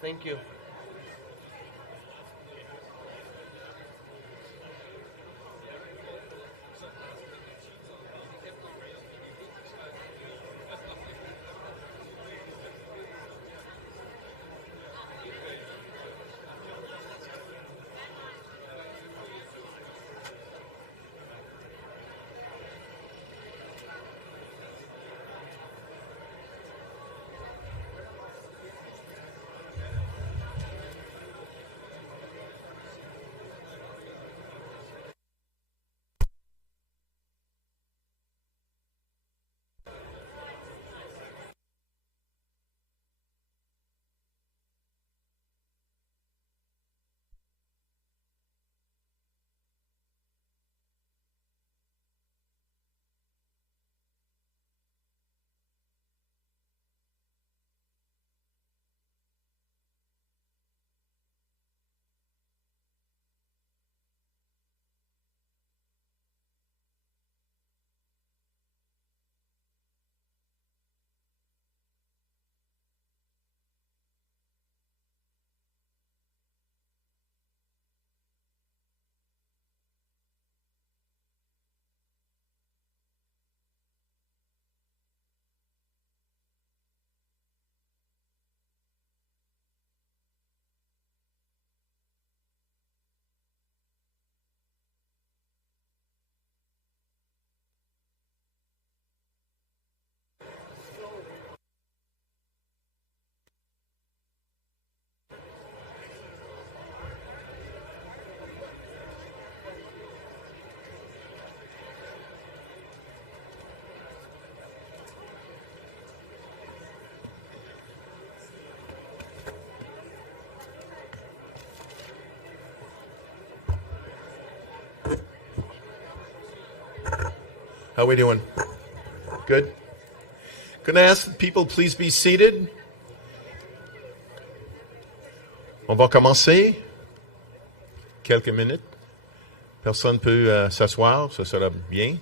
Thank you. How are we doing? Good? Can I ask people please be seated? On va commencer. Quelques minutes. Personne peut s'asseoir, ça sera bien.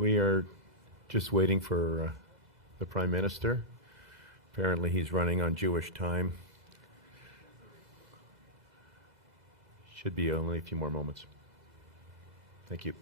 We are just waiting for the Prime Minister. Apparently he's running on Jewish time. Should be only a few more moments. Thank you.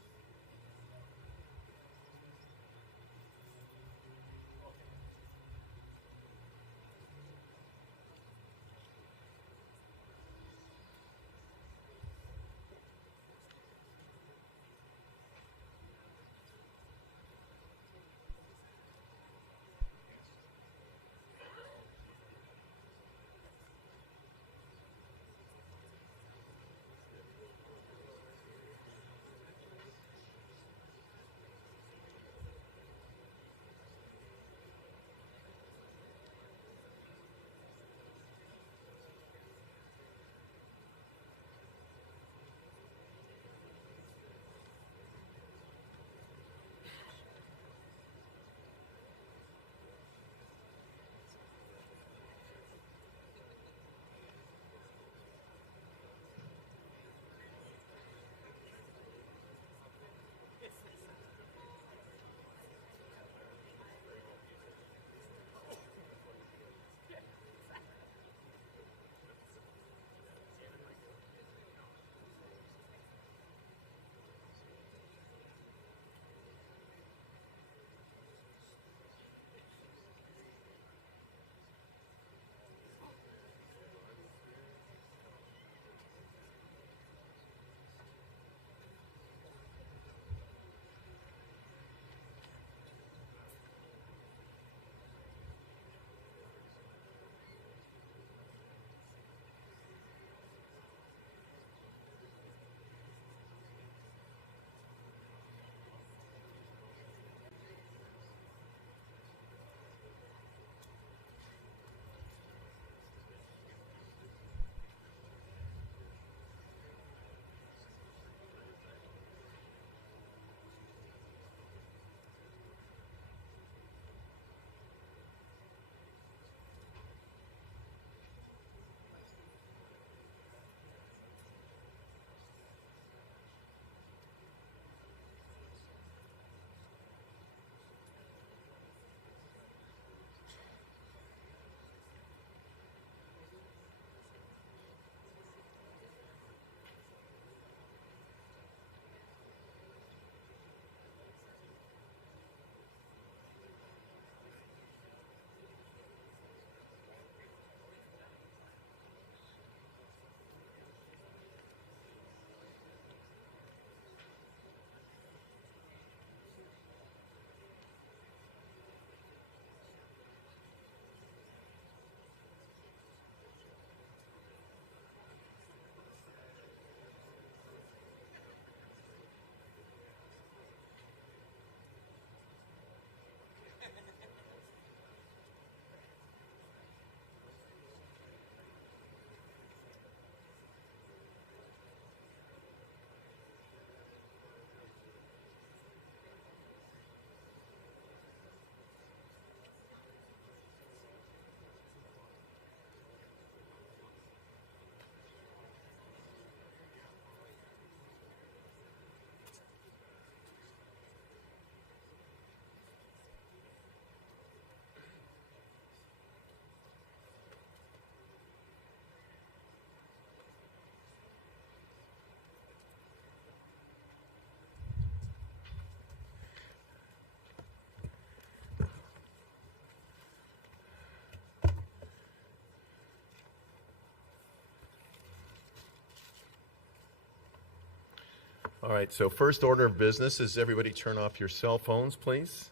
All right, so first order of business is everybody turn off your cell phones, please.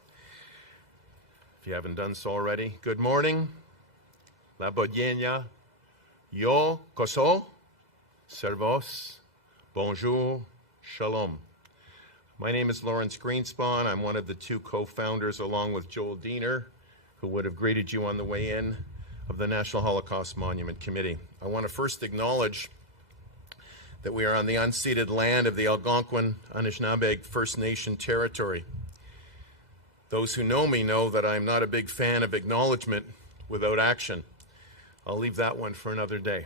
If you haven't done so already. Good morning. La Bodienia. Yo koso. Servos. Bonjour. Shalom. My name is Lawrence Greenspan. I'm one of the two co-founders, along with Joel Diener, who would have greeted you on the way in, of the National Holocaust Monument Committee. I want to first acknowledge that we are on the unceded land of the Algonquin Anishinaabeg First Nation territory. Those who know me know that I'm not a big fan of acknowledgement without action. I'll leave that one for another day.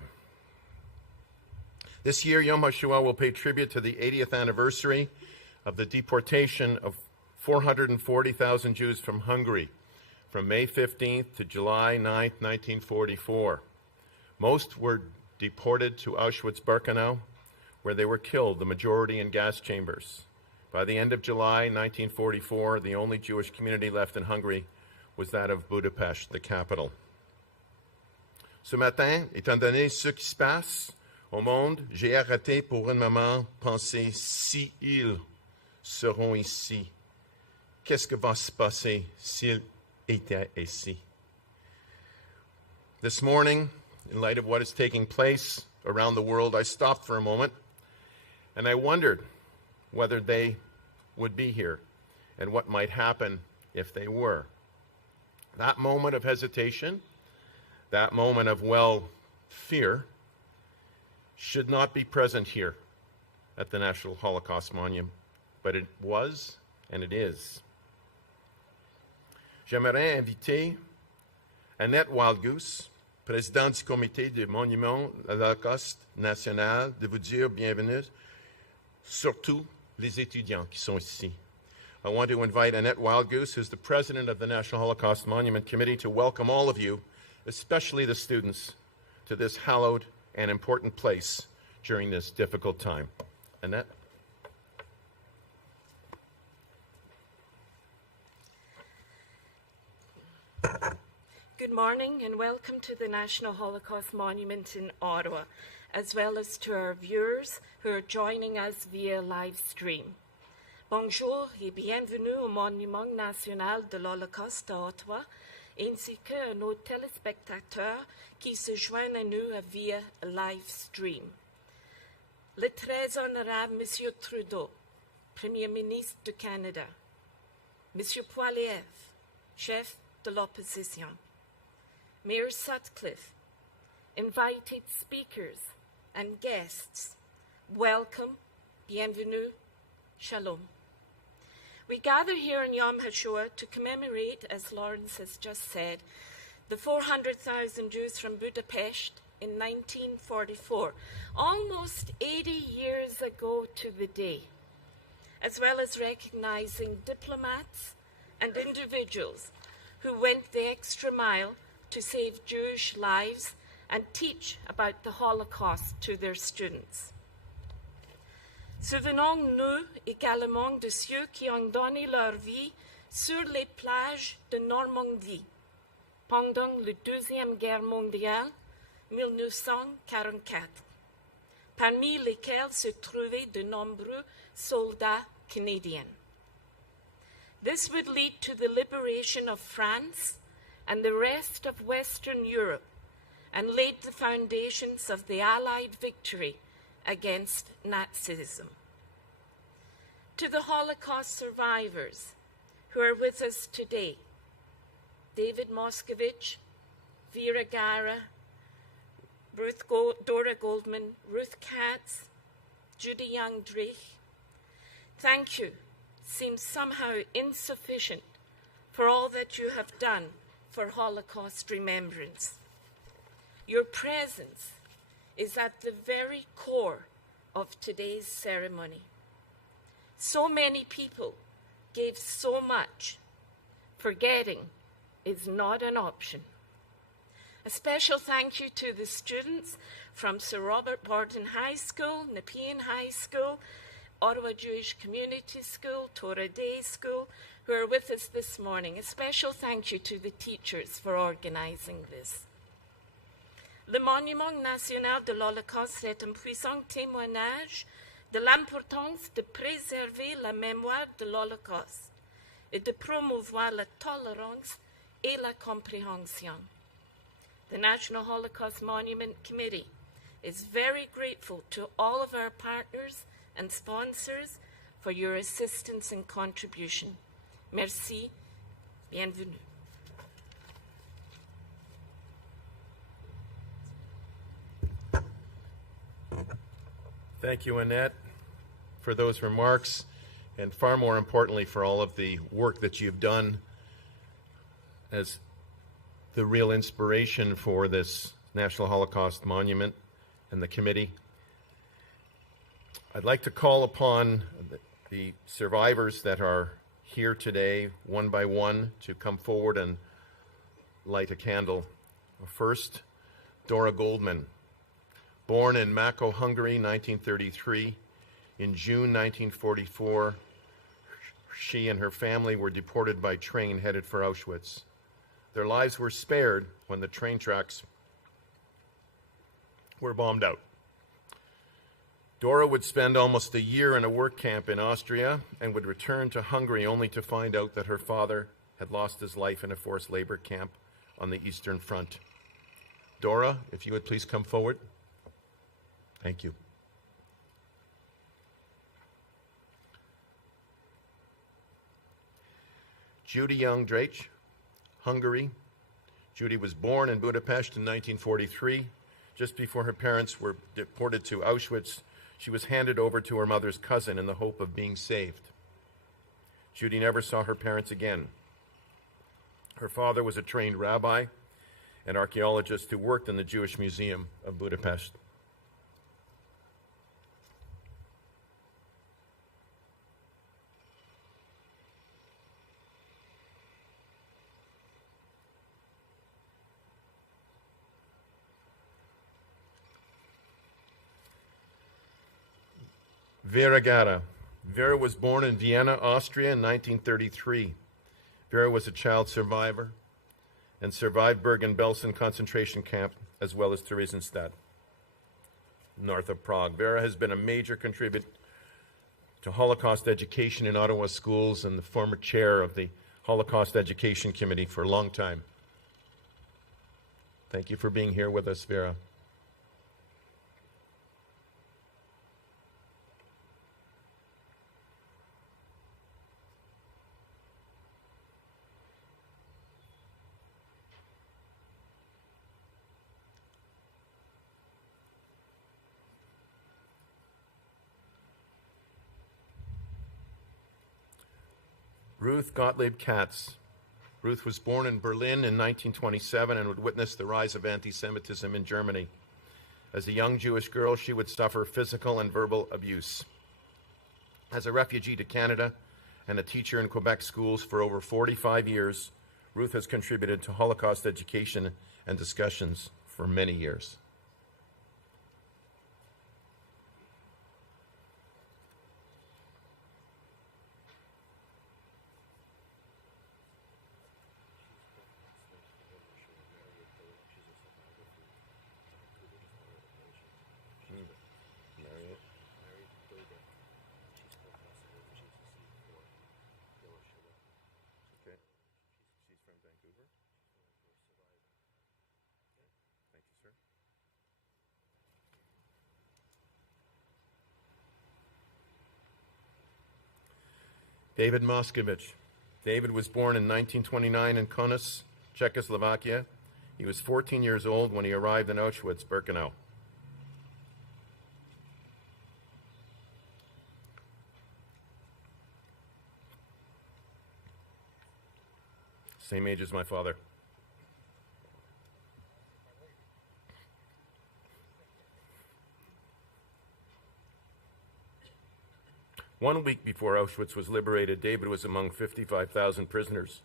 This year, Yom Hashoah will pay tribute to the 80th anniversary of the deportation of 440,000 Jews from Hungary from May 15th to July 9th, 1944. Most were deported to Auschwitz-Birkenau, where they were killed, the majority in gas chambers. By the end of July 1944, the only Jewish community left in Hungary was that of Budapest, the capital. Ce matin, étant donné ce qui se passe au monde, j'ai arrêté pour un moment penser si ils seront ici. Qu'est-ce que va se passer s'ils étaient ici? This morning, in light of what is taking place around the world, I stopped for a moment and I wondered whether they would be here and what might happen if they were. That moment of hesitation, that moment of, fear, should not be present here at the National Holocaust Monument, but it was and it is. J'aimerais inviter Annette Wildgoose, présidente du comité du monument à l'Holocauste national, de vous dire bienvenue, surtout les étudiants qui sont ici. I want to invite Annette Wildgoose, who's the president of the National Holocaust Monument Committee, to welcome all of you, especially the students, to this hallowed and important place during this difficult time. Annette? Good morning and welcome to the National Holocaust Monument in Ottawa, as well as to our viewers who are joining us via live stream. Bonjour et bienvenue au Monument National de l'Holocauste à Ottawa, ainsi que à nos téléspectateurs qui se joignent à nous via live stream. Le très honorable Monsieur Trudeau, Premier ministre du Canada, Monsieur Poilievre, chef de l'opposition, Mayor Sutcliffe, invited speakers and guests, welcome, bienvenue, shalom. We gather here in Yom Hashoah to commemorate, as Lawrence has just said, the 400,000 Jews from Budapest in 1944, almost 80 years ago to the day, as well as recognizing diplomats and individuals who went the extra mile to save Jewish lives and teach about the Holocaust to their students. Souvenons-nous également de ceux qui ont donné leur vie sur les plages de Normandie pendant la Deuxième Guerre mondiale, 1944, parmi lesquels se trouvaient de nombreux soldats canadiens. This would lead to the liberation of France and the rest of Western Europe and laid the foundations of the Allied victory against Nazism. To the Holocaust survivors who are with us today, David Moskovich, Vera Gara, Dora Goldman, Ruth Katz, Judy Young-Drich, thank you seems somehow insufficient for all that you have done for Holocaust remembrance. Your presence is at the very core of today's ceremony. So many people gave so much. Forgetting is not an option. A special thank you to the students from Sir Robert Borden High School, Nepean High School, Ottawa Jewish Community School, Torah Day School, who are with us this morning. A special thank you to the teachers for organizing this. Le Monument National de l'Holocauste est un puissant témoignage de l'importance de préserver la mémoire de l'Holocauste et de promouvoir la tolérance et la compréhension. The National Holocaust Monument Committee is very grateful to all of our partners and sponsors for your assistance and contribution. Merci. Bienvenue. Thank you, Annette, for those remarks, and far more importantly, for all of the work that you've done as the real inspiration for this National Holocaust Monument and the committee. I'd like to call upon the survivors that are here today, one by one, to come forward and light a candle. First, Dora Goldman. Born in Mako, Hungary, 1933. In June 1944, she and her family were deported by train headed for Auschwitz. Their lives were spared when the train tracks were bombed out. Dora would spend almost a year in a work camp in Austria and would return to Hungary only to find out that her father had lost his life in a forced labor camp on the Eastern Front. Dora, if you would please come forward. Thank you. Judy Young-Drake, Hungary. Judy was born in Budapest in 1943. Just before her parents were deported to Auschwitz, she was handed over to her mother's cousin in the hope of being saved. Judy never saw her parents again. Her father was a trained rabbi and archaeologist who worked in the Jewish Museum of Budapest. Vera Gara. Vera was born in Vienna, Austria in 1933. Vera was a child survivor and survived Bergen-Belsen concentration camp as well as Theresienstadt, north of Prague. Vera has been a major contributor to Holocaust education in Ottawa schools and the former chair of the Holocaust Education Committee for a long time. Thank you for being here with us, Vera. Ruth Gottlieb Katz. Ruth was born in Berlin in 1927 and would witness the rise of anti-Semitism in Germany. As a young Jewish girl, she would suffer physical and verbal abuse. As a refugee to Canada and a teacher in Quebec schools for over 45 years, Ruth has contributed to Holocaust education and discussions for many years. David Moskovich. David was born in 1929 in Konec, Czechoslovakia. He was 14 years old when he arrived in Auschwitz-Birkenau. Same age as my father. One week before Auschwitz was liberated, David was among 55,000 prisoners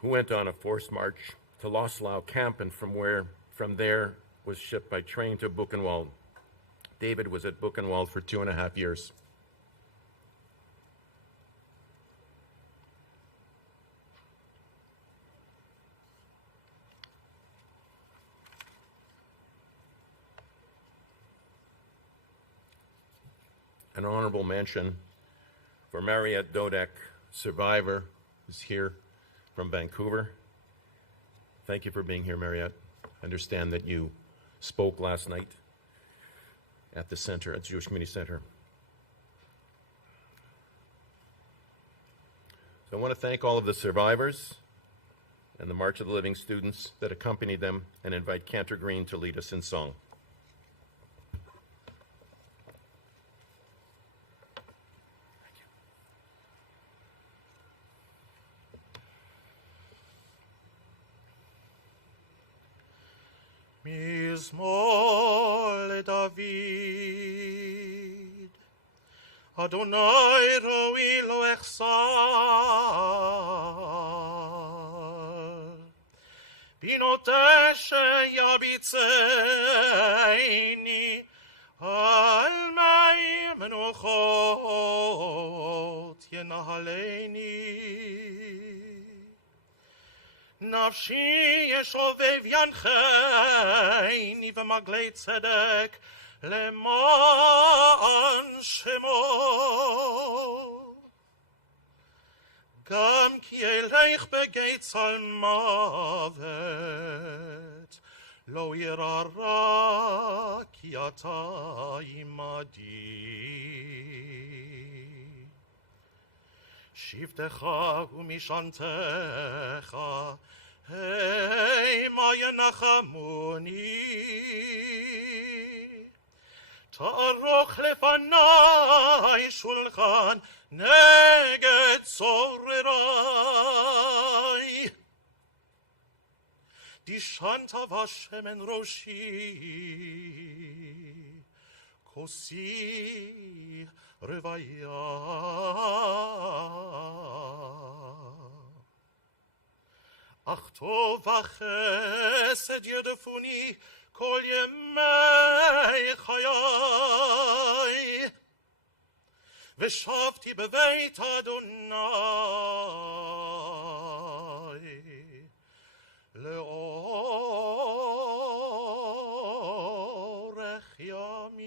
who went on a forced march to Loslau camp and from there was shipped by train to Buchenwald. David was at Buchenwald for 2.5 years. An honorable mention for Mariette Dodek, survivor, who's here from Vancouver. Thank you for being here, Mariette. I understand that you spoke last night at the center, at Jewish Community Center. So I want to thank all of the survivors and the March of the Living students that accompanied them and invite Cantor Green to lead us in song. Mismol David, Adonai roi lo echsar. Binotesh yabitzeini al mei menuchot yenahaleini. Nafshi yeshovev yancheini v'maglei tzedek למען שמו גם כי אלך בגיא צל מוות לא ירא רע כי אתה עמדי שבטך ומשענתך המה ינחמוני תערוך לפניי שולחן נגד צורריי. דשנת בשמן ראשי, כוסי רוויה. אך טוב וחסד ירדפוני כל ימי חיי, ושבתי בבית אדוני לאורך ימים.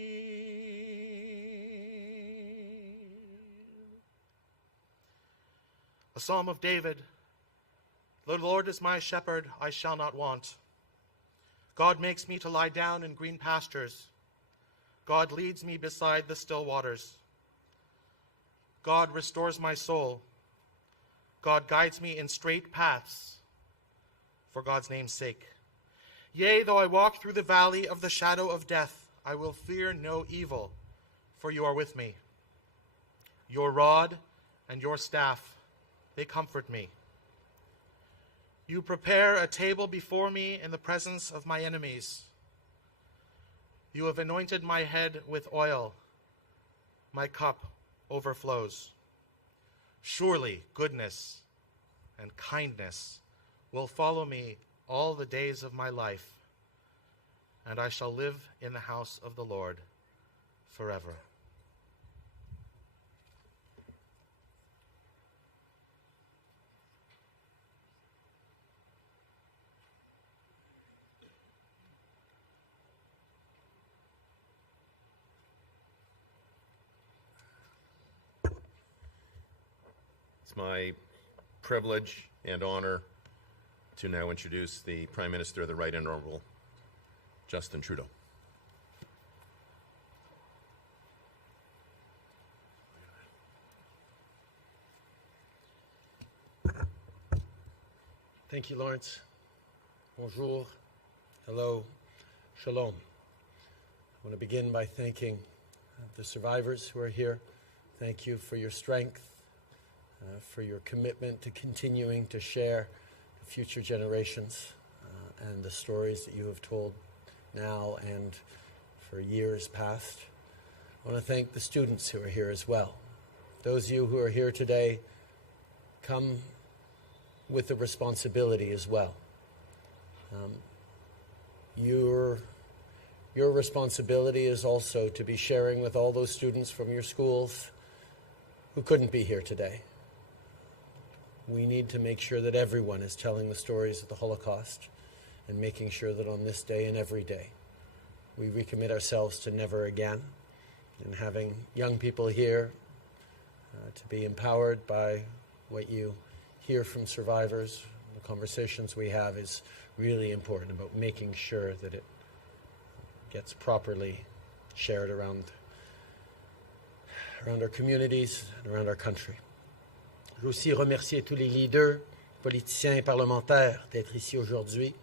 A Psalm of David. The Lord is my shepherd, I shall not want. God makes me to lie down in green pastures. God leads me beside the still waters. God restores my soul. God guides me in straight paths for God's name's sake. Yea, though I walk through the valley of the shadow of death, I will fear no evil, for you are with me. Your rod and your staff, they comfort me. You prepare a table before me in the presence of my enemies. You have anointed my head with oil. My cup overflows. Surely goodness and kindness will follow me all the days of my life, and I shall live in the house of the Lord forever. It's my privilege and honor to now introduce the Prime Minister of the Right Honourable Justin Trudeau. Thank you, Lawrence. Bonjour. Hello. Shalom. I want to begin by thanking the survivors who are here. Thank you for your strength, for your commitment to continuing to share the future generations and the stories that you have told now and for years past. I want to thank the students who are here as well. Those of you who are here today come with a responsibility as well. Your responsibility is also to be sharing with all those students from your schools who couldn't be here today. We need to make sure that everyone is telling the stories of the Holocaust and making sure that on this day and every day we recommit ourselves to never again, and having young people here to be empowered by what you hear from survivors. The conversations we have is really important about making sure that it gets properly shared around our communities and around our country. Je veux aussi remercier tous les leaders, politiciens et parlementaires d'être ici aujourd'hui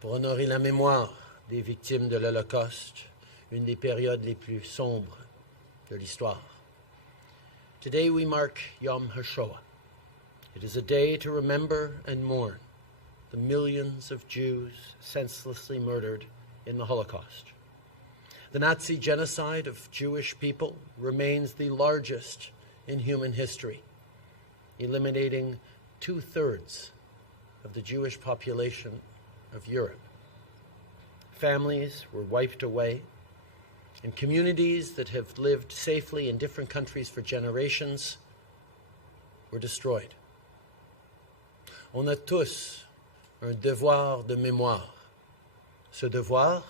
pour honorer la mémoire des victimes de l'Holocauste, une des périodes les plus sombres de l'histoire. Today we mark Yom Hashoah. It is a day to remember and mourn the millions of Jews senselessly murdered in the Holocaust. The Nazi genocide of Jewish people remains the largest in human history, eliminating 2/3 of the Jewish population of Europe. Families were wiped away, and communities that have lived safely in different countries for generations were destroyed. On a tous un devoir de mémoire. Ce devoir,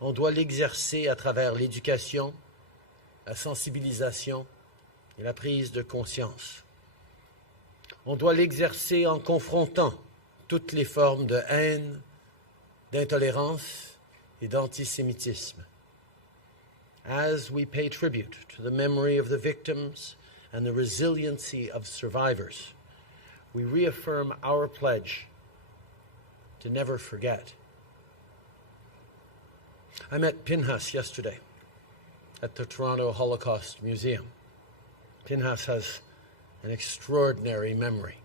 on doit l'exercer à travers l'éducation, la sensibilisation et la prise de conscience. On doit l'exercer en confrontant toutes les formes de haine, d'intolérance et d'antisémitisme. As we pay tribute to the memory of the victims and the resiliency of survivors, we reaffirm our pledge to never forget. I met Pinhas yesterday at the Toronto Holocaust Museum. Pinhas has an extraordinary memory.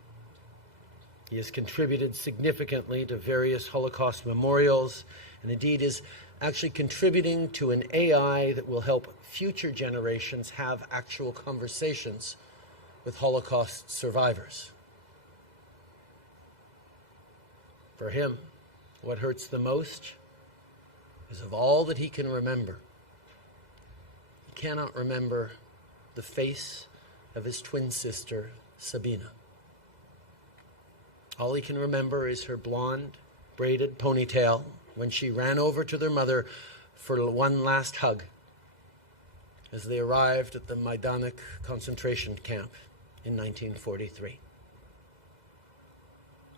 He has contributed significantly to various Holocaust memorials, and indeed is actually contributing to an AI that will help future generations have actual conversations with Holocaust survivors. For him, what hurts the most is of all that he can remember, he cannot remember the face of his twin sister, Sabina. All he can remember is her blonde, braided ponytail when she ran over to their mother for one last hug as they arrived at the Majdanek concentration camp in 1943.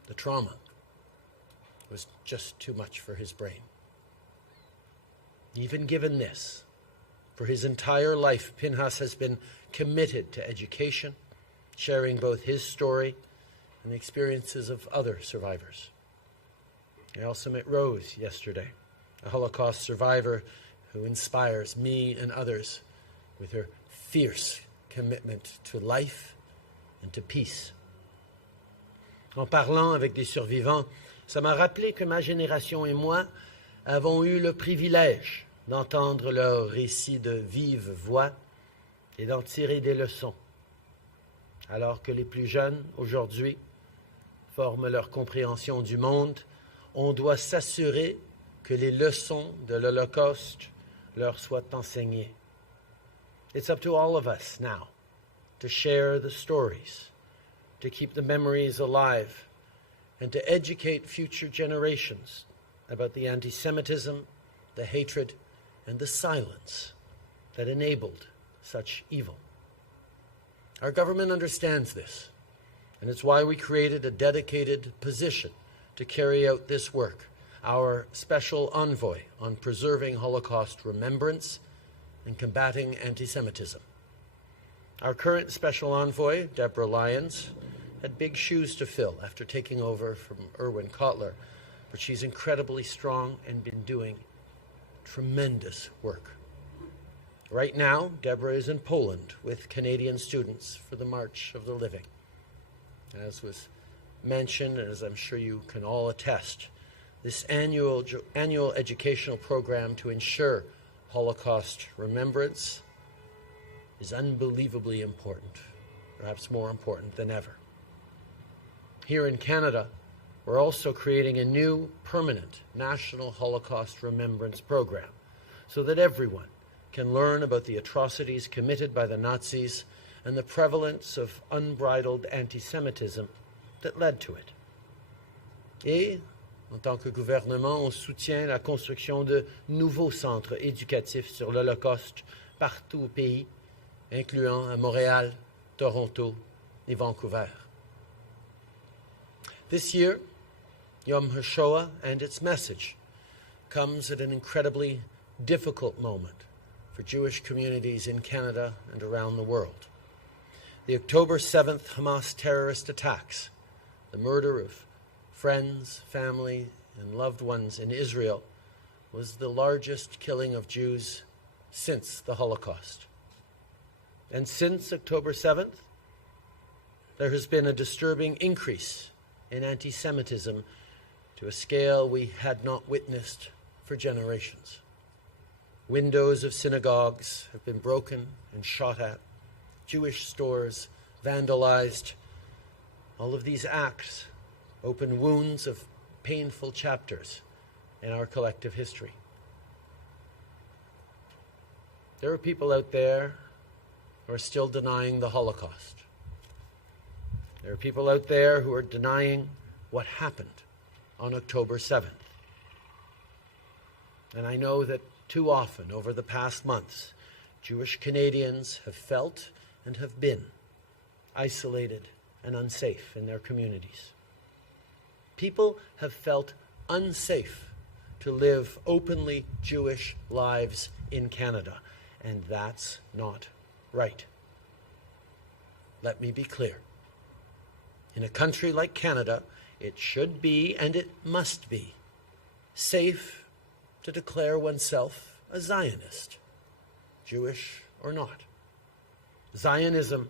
The trauma was just too much for his brain. Even given this, for his entire life, Pinhas has been committed to education, sharing both his story and the experiences of other survivors. I also met Rose yesterday, a Holocaust survivor who inspires me and others with her fierce commitment to life and to peace. En parlant avec des survivants, ça m'a rappelé que ma génération et moi avons eu le privilège d'entendre leurs récits de vive voix et d'en tirer des leçons, alors que les plus jeunes, aujourd'hui, forment leur compréhension du monde. On doit s'assurer que les leçons de l'Holocauste leur soient enseignées. It's up to all of us now to share the stories, to keep the memories alive, and to educate future generations about the anti-Semitism, the hatred, and the silence that enabled such evil. Our government understands this, and it's why we created a dedicated position to carry out this work, our special envoy on preserving Holocaust remembrance and combating anti-Semitism. Our current special envoy, Deborah Lyons, had big shoes to fill after taking over from Erwin Kotler, but she's incredibly strong and been doing tremendous work. Right now, Deborah is in Poland with Canadian students for the March of the Living. As was mentioned, and as I'm sure you can all attest, this annual educational program to ensure Holocaust remembrance is unbelievably important, perhaps more important than ever. Here in Canada, we're also creating a new permanent National Holocaust Remembrance program so that everyone can learn about the atrocities committed by the Nazis and the prevalence of unbridled anti-Semitism that led to it. Et, en tant que gouvernement, on soutient la construction de nouveaux centres éducatifs sur l'Holocauste partout au pays, incluant à Montréal, Toronto et Vancouver. This year, Yom Hashoah and its message comes at an incredibly difficult moment for Jewish communities in Canada and around the world. The October 7th Hamas terrorist attacks, the murder of friends, family, and loved ones in Israel, was the largest killing of Jews since the Holocaust. And since October 7th, there has been a disturbing increase in anti-Semitism to a scale we had not witnessed for generations. Windows of synagogues have been broken and shot at. Jewish stores vandalized. All of these acts open wounds of painful chapters in our collective history. There are people out there who are still denying the Holocaust. There are people out there who are denying what happened on October 7th. And I know that too often over the past months, Jewish Canadians have felt and have been isolated and unsafe in their communities. People have felt unsafe to live openly Jewish lives in Canada, and that's not right. Let me be clear. In a country like Canada, it should be, and it must be, safe to declare oneself a Zionist, Jewish or not. Zionism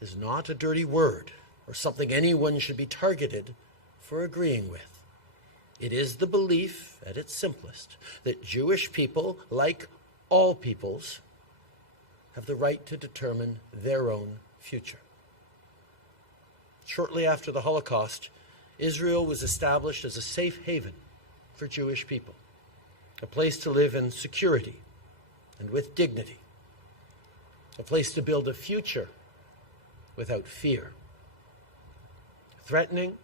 is not a dirty word or something anyone should be targeted for agreeing with. It is the belief, at its simplest, that Jewish people, like all peoples, have the right to determine their own future. Shortly after the Holocaust, Israel was established as a safe haven for Jewish people, a place to live in security and with dignity, a place to build a future without fear. Threatening,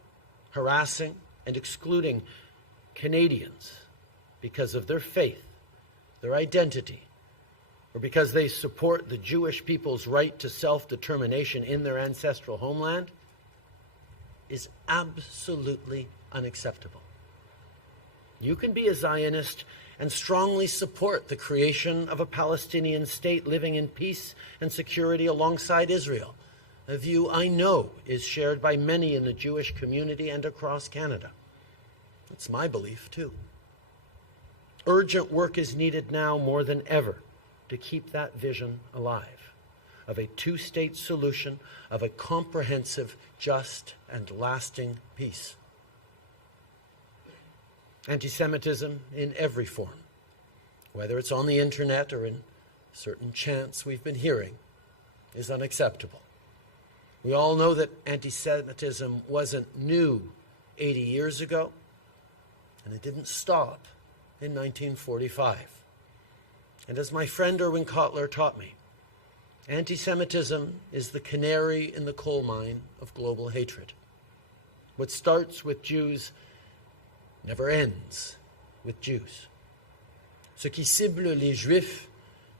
harassing, and excluding Canadians because of their faith, their identity, or because they support the Jewish people's right to self-determination in their ancestral homeland is absolutely unacceptable. You can be a Zionist and strongly support the creation of a Palestinian state living in peace and security alongside Israel, a view I know is shared by many in the Jewish community and across Canada. It's my belief, too. Urgent work is needed now more than ever to keep that vision alive, of a two-state solution, of a comprehensive, just, and lasting peace. Anti-Semitism in every form, whether it's on the internet or in certain chants we've been hearing, is unacceptable. We all know that anti-Semitism wasn't new 80 years ago, and it didn't stop in 1945. And as my friend Erwin Kotler taught me, anti-Semitism is the canary in the coal mine of global hatred. What starts with Jews never ends with Jews. Ce qui cible les Juifs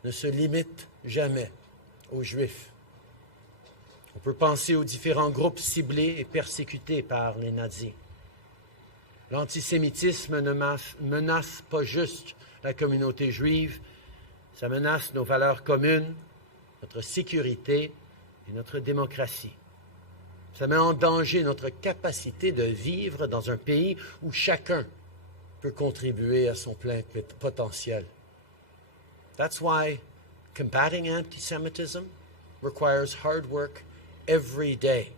ne se limite jamais aux Juifs. On peut penser aux différents groupes ciblés et persécutés par les nazis. L'antisémitisme ne menace pas juste la communauté juive, ça menace nos valeurs communes, notre sécurité et notre démocratie. Ça met en danger notre capacité de vivre dans un pays où chacun peut contribuer à son plein potentiel. That's why combating anti-Semitism requires hard work every day.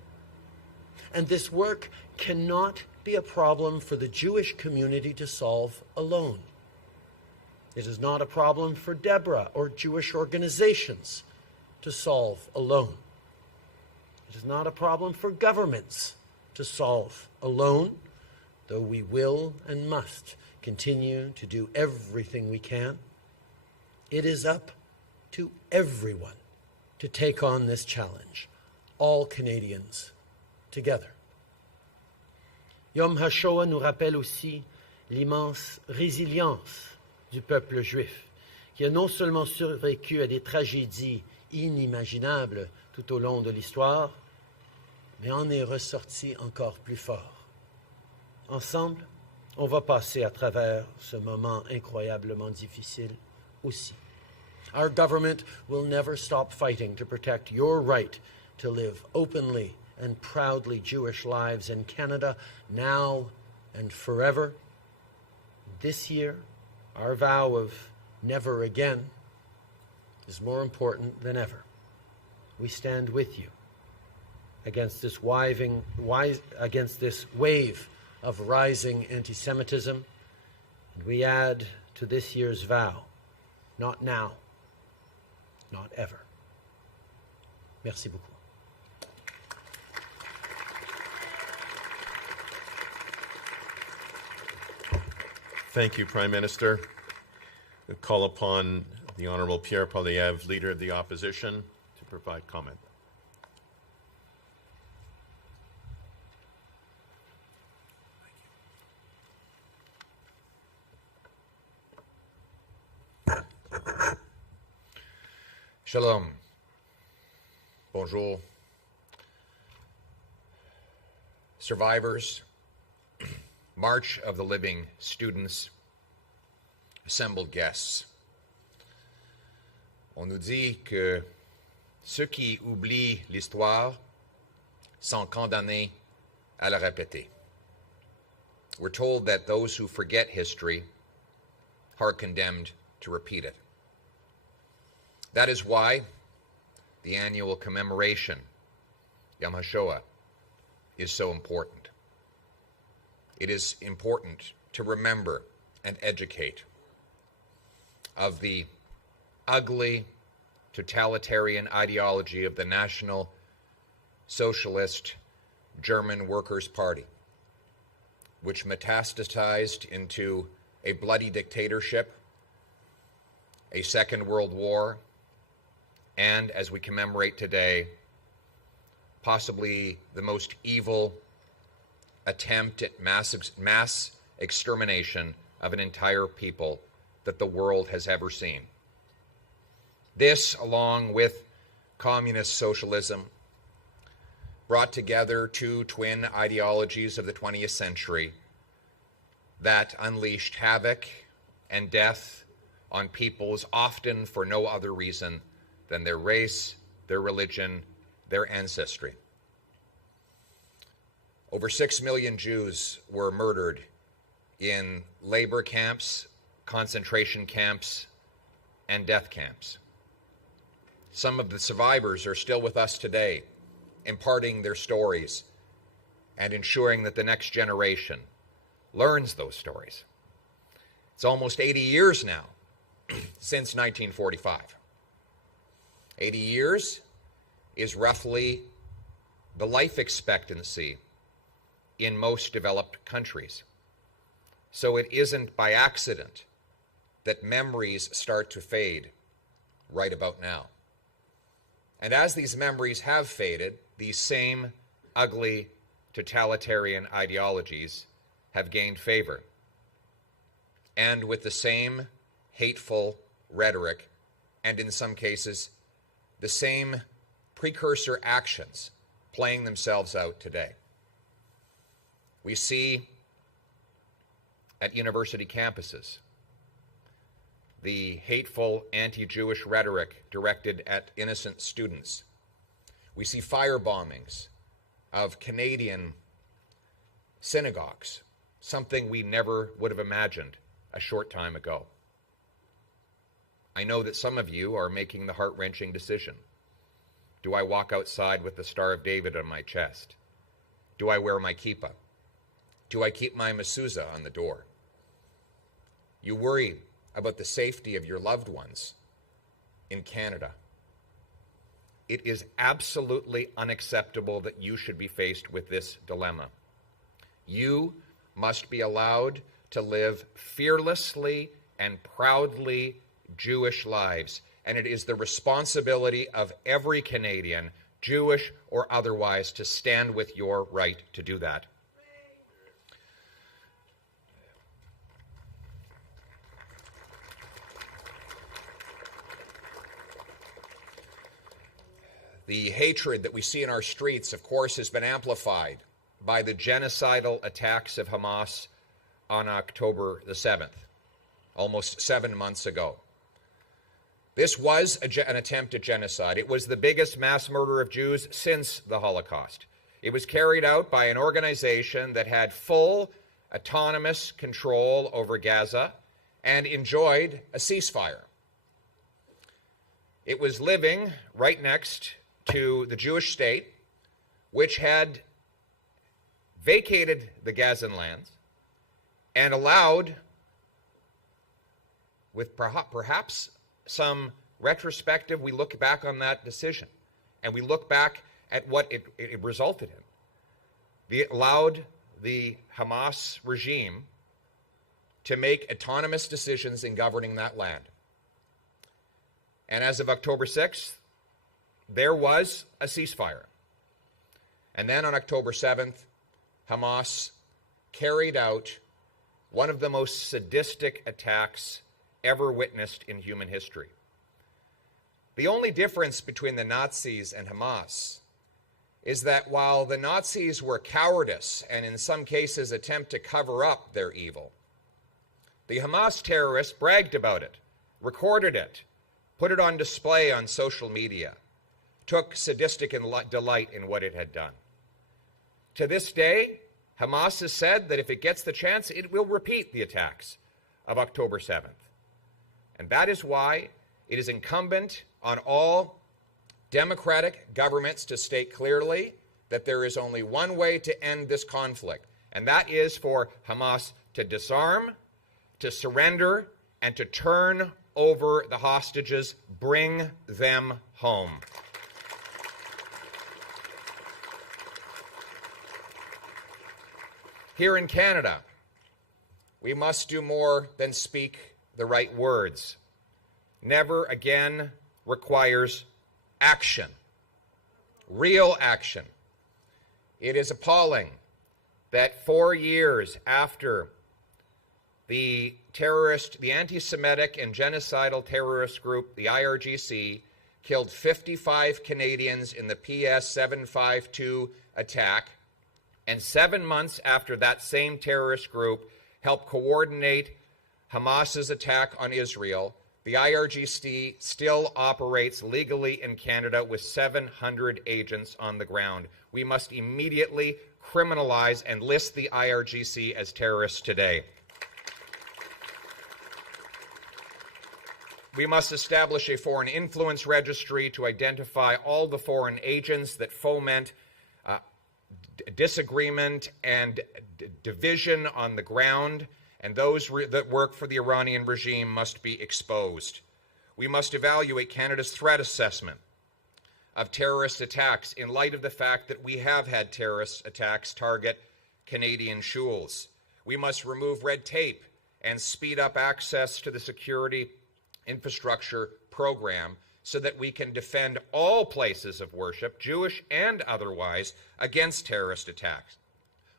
And this work cannot be a problem for the Jewish community to solve alone. It is not a problem for Deborah or Jewish organizations to solve alone. It is not a problem for governments to solve alone, though we will and must continue to do everything we can. It is up to everyone to take on this challenge, all Canadians together. Yom Hashoah nous rappelle aussi l'immense résilience du peuple juif, qui a non seulement survécu à des tragédies inimaginables tout au long de l'histoire, mais en est ressorti encore plus fort. Ensemble, on va passer à travers ce moment incroyablement difficile aussi. Our government will never stop fighting to protect your right to live openly and proudly Jewish lives in Canada now and forever. This year, our vow of never again is more important than ever. We stand with you against this wave of rising anti-Semitism, and we add to this year's vow, Not now. Not ever. Merci beaucoup. Thank you, Prime Minister. I call upon the Honourable Pierre Poilievre, Leader of the Opposition, to provide comment. Shalom. Bonjour. Survivors, March of the Living students, assembled guests. On nous dit que ceux qui oublient l'histoire sont condamnés à la répéter. We're told that those who forget history are condemned to repeat it. That is why the annual commemoration, Yom Hashoah, is so important. It is important to remember and educate of the ugly, totalitarian ideology of the National Socialist German Workers' Party, which metastasized into a bloody dictatorship, a Second World War, and, as we commemorate today, possibly the most evil attempt at mass extermination of an entire people that the world has ever seen. This, along with communist socialism, brought together two twin ideologies of the 20th century that unleashed havoc and death on peoples, often for no other reason than their race, their religion, their ancestry. Over 6 million Jews were murdered in labor camps, concentration camps, and death camps. Some of the survivors are still with us today, imparting their stories and ensuring that the next generation learns those stories. It's almost 80 years now since 1945. 80 years is roughly the life expectancy in most developed countries. So it isn't by accident that memories start to fade right about now. And as these memories have faded, these same ugly totalitarian ideologies have gained favor. And with the same hateful rhetoric, and in some cases, the same precursor actions playing themselves out today. We see at university campuses the hateful anti-Jewish rhetoric directed at innocent students. We see fire bombings of Canadian synagogues, something we never would have imagined a short time ago. I know that some of you are making the heart-wrenching decision. Do I walk outside with the Star of David on my chest? Do I wear my kippah? Do I keep my mezuzah on the door? You worry about the safety of your loved ones in Canada. It is absolutely unacceptable that you should be faced with this dilemma. You must be allowed to live fearlessly and proudly Jewish lives, and it is the responsibility of every Canadian, Jewish or otherwise, to stand with your right to do that. The hatred that we see in our streets, of course, has been amplified by the genocidal attacks of Hamas on October the 7th, almost 7 months ago. This was an attempt at genocide. It was the biggest mass murder of Jews since the Holocaust. It was carried out by an organization that had full autonomous control over Gaza and enjoyed a ceasefire. It was living right next to the Jewish state, which had vacated the Gazan lands and allowed, with perhaps some retrospective, we look back on that decision, and we look back at what it resulted in. It allowed the Hamas regime to make autonomous decisions in governing that land. And as of October 6th, there was a ceasefire. And then on October 7th, Hamas carried out one of the most sadistic attacks ever witnessed in human history. The only difference between the Nazis and Hamas is that while the Nazis were cowardice and in some cases attempt to cover up their evil, the Hamas terrorists bragged about it, recorded it, put it on display on social media, took sadistic delight in what it had done. To this day, Hamas has said that if it gets the chance, it will repeat the attacks of October 7th. And that is why it is incumbent on all democratic governments to state clearly that there is only one way to end this conflict, and that is for Hamas to disarm, to surrender, and to turn over the hostages, bring them home. Here in Canada, we must do more than speak the right words. Never again requires action, real action. It is appalling that 4 years after the anti-Semitic and genocidal terrorist group, the IRGC, killed 55 Canadians in the PS 752 attack, and 7 months after that same terrorist group helped coordinate Hamas's attack on Israel, the IRGC still operates legally in Canada with 700 agents on the ground. We must immediately criminalize and list the IRGC as terrorists today. We must establish a foreign influence registry to identify all the foreign agents that foment disagreement and division on the ground, and those that work for the Iranian regime must be exposed. We must evaluate Canada's threat assessment of terrorist attacks in light of the fact that we have had terrorist attacks target Canadian schools. We must remove red tape and speed up access to the security infrastructure program so that we can defend all places of worship, Jewish and otherwise, against terrorist attacks.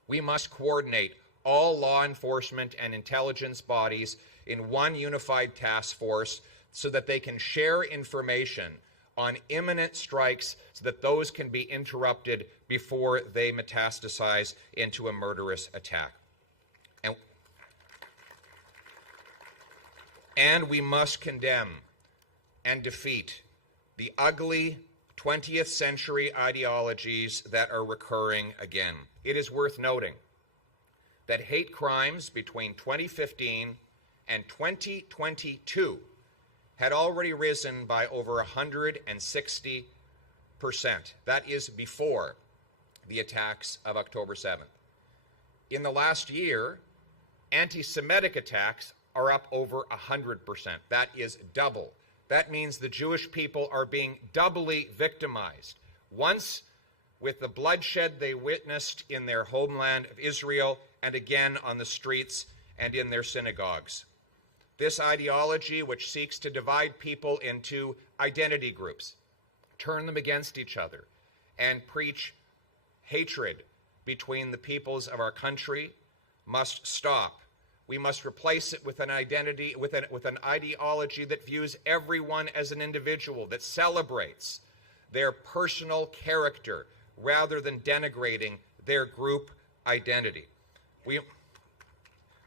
We must coordinate all law enforcement and intelligence bodies in one unified task force so that they can share information on imminent strikes so that those can be interrupted before they metastasize into a murderous attack. And we must condemn and defeat the ugly 20th century ideologies that are recurring again. It is worth noting that hate crimes between 2015 and 2022 had already risen by over 160%. That is before the attacks of October 7th. In the last year, anti-Semitic attacks are up over 100%. That is double. That means the Jewish people are being doubly victimized. Once with the bloodshed they witnessed in their homeland of Israel, and again on the streets and in their synagogues. This ideology, which seeks to divide people into identity groups, turn them against each other, and preach hatred between the peoples of our country, must stop. We must replace it with an identity, with an ideology that views everyone as an individual, that celebrates their personal character rather than denigrating their group identity.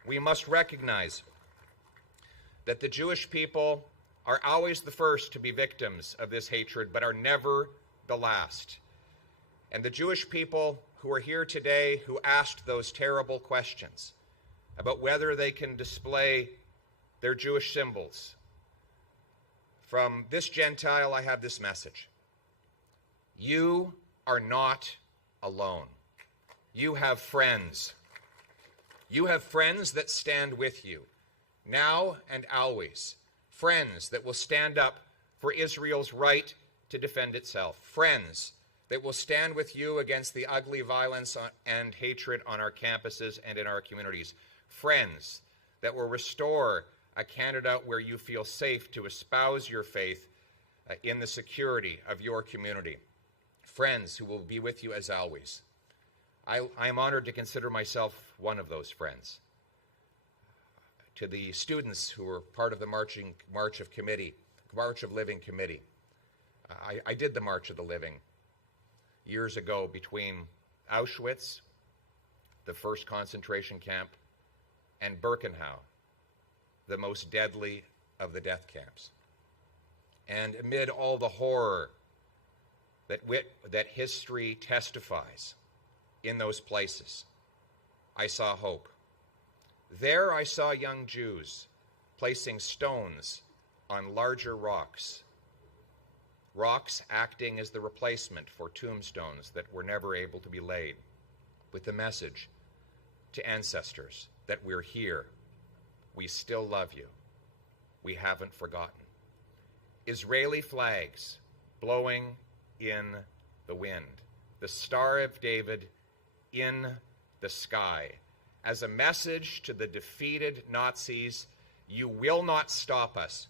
We must recognize that the Jewish people are always the first to be victims of this hatred, but are never the last. And the Jewish people who are here today who asked those terrible questions about whether they can display their Jewish symbols, from this Gentile, I have this message. You are not alone. You have friends. You have friends that stand with you, now and always. Friends that will stand up for Israel's right to defend itself. Friends that will stand with you against the ugly violence and hatred on our campuses and in our communities. Friends that will restore a Canada where you feel safe to espouse your faith in the security of your community. Friends who will be with you as always. I am honored to consider myself one of those friends. To the students who were part of the March of Living Committee. I did the March of the Living years ago between Auschwitz, the first concentration camp, and Birkenau, the most deadly of the death camps. And amid all the horror that history testifies in those places, I saw hope. There I saw young Jews placing stones on larger rocks, rocks acting as the replacement for tombstones that were never able to be laid, with the message to ancestors that we're here, we still love you, we haven't forgotten. Israeli flags blowing in the wind, the Star of David in the sky, as a message to the defeated Nazis, you will not stop us.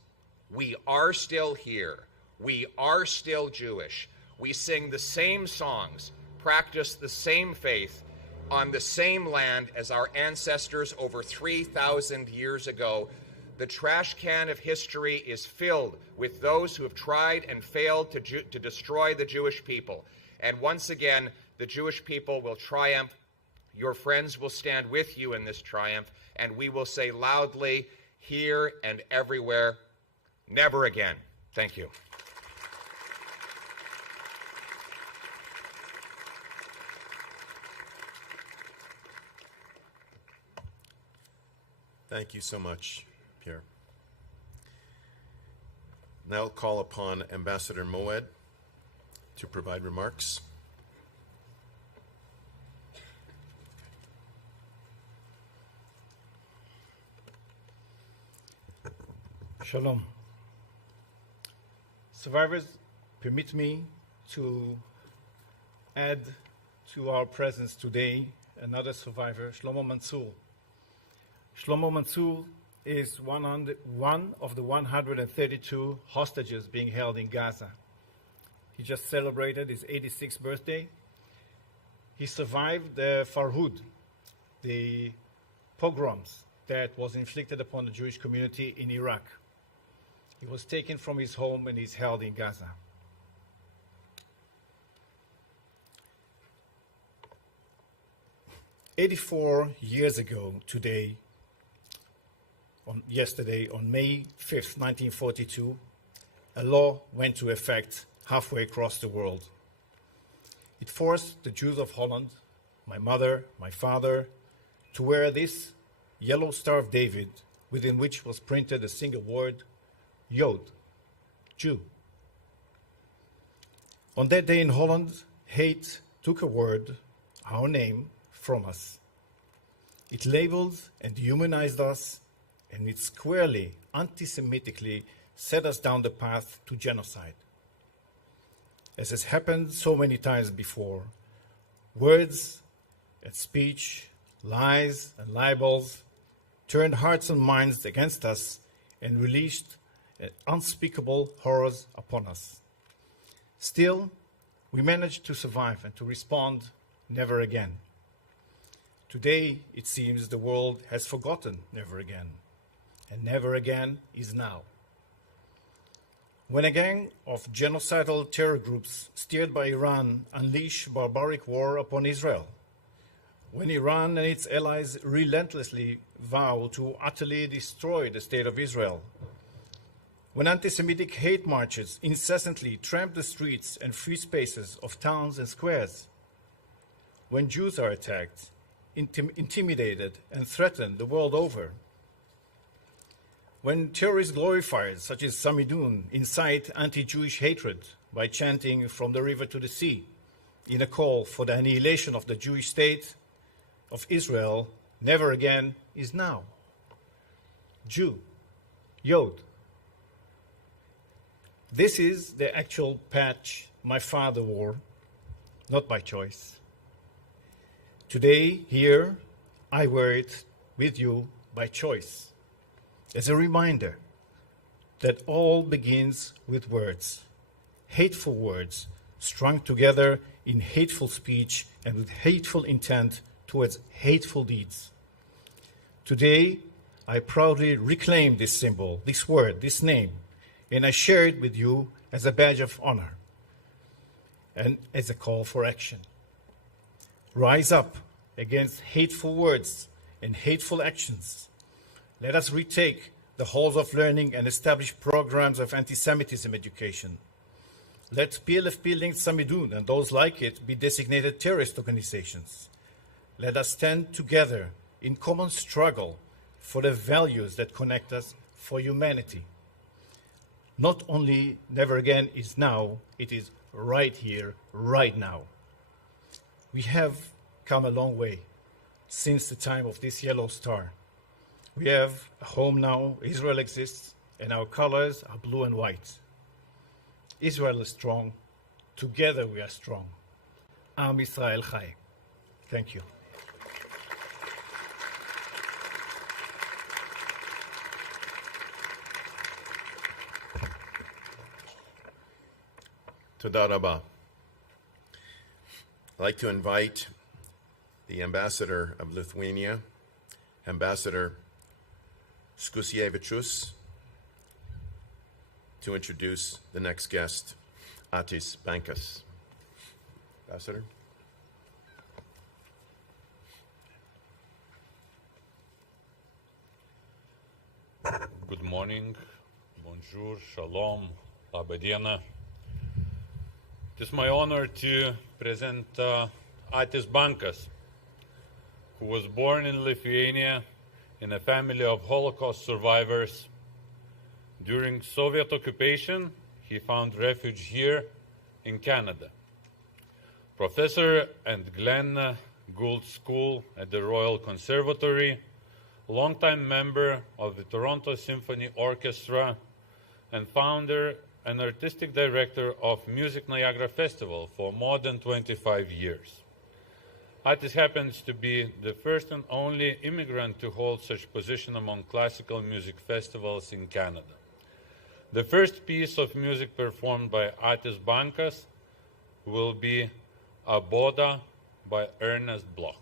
We are still here. We are still Jewish. We sing the same songs, practice the same faith on the same land as our ancestors over 3,000 years ago. The trash can of history is filled with those who have tried and failed to destroy the Jewish people. And once again, the Jewish people will triumph. Your friends will stand with you in this triumph, and we will say loudly, here and everywhere, never again. Thank you. Thank you so much, Pierre. Now I'll call upon Ambassador Moed to provide remarks. Shalom. Survivors, permit me to add to our presence today another survivor, Shlomo Mansour. Shlomo Mansour is one of the 132 hostages being held in Gaza. He just celebrated his 86th birthday. He survived the Farhud, the pogroms that was inflicted upon the Jewish community in Iraq. He was taken from his home and is held in Gaza. "84 years ago today, yesterday, on May 5th, 1942, a law went into effect halfway across the world. It forced the Jews of Holland, my mother, my father, to wear this yellow Star of David, within which was printed a single word, Yod, Jew. On that day in Holland, hate took a word, our name, from us. It labeled and dehumanized us, and it squarely, anti-Semitically set us down the path to genocide. As has happened so many times before, words and speech, lies and libels turned hearts and minds against us and released unspeakable horrors upon us. Still, we managed to survive and to respond never again. Today, it seems the world has forgotten never again, and never again is now. When a gang of genocidal terror groups steered by Iran unleash barbaric war upon Israel, when Iran and its allies relentlessly vow to utterly destroy the state of Israel, when anti-Semitic hate marches incessantly tramp the streets and free spaces of towns and squares, when Jews are attacked, intimidated, and threatened the world over, when terrorist glorifiers such as Samidun incite anti-Jewish hatred by chanting "From the river to the sea" in a call for the annihilation of the Jewish state of Israel, never again is now. Jew, Yod, This is the actual patch my father wore, not by choice. Today, here, I wear it with you by choice, as a reminder that all begins with words, hateful words strung together in hateful speech and with hateful intent towards hateful deeds. Today, I proudly reclaim this symbol, this word, this name, and I share it with you as a badge of honor and as a call for action. Rise up against hateful words and hateful actions. Let us retake the halls of learning and establish programs of anti-Semitism education. Let PLFP-linked Samidun and those like it be designated terrorist organizations. Let us stand together in common struggle for the values that connect us, for humanity. Not only never again is now, it is right here, right now. We have come a long way since the time of this yellow star. We have a home now, Israel exists, and our colors are blue and white. Israel is strong, together we are strong. Am Yisrael Chai. Thank you. Toda rabba. I'd like to invite the Ambassador of Lithuania, Ambassador Skusiewicz, to introduce the next guest, Atis Bankas. Ambassador. Good morning, bonjour, shalom, laba diena. It is my honor to present Atis Bankas, who was born in Lithuania in a family of Holocaust survivors. During Soviet occupation, he found refuge here in Canada. Professor at Glen Gould School at the Royal Conservatory, longtime member of the Toronto Symphony Orchestra, and founder and artistic director of Music Niagara Festival for more than 25 years. Atis happens to be the first and only immigrant to hold such position among classical music festivals in Canada. The first piece of music performed by Atis Bankas will be A Boda by Ernest Bloch.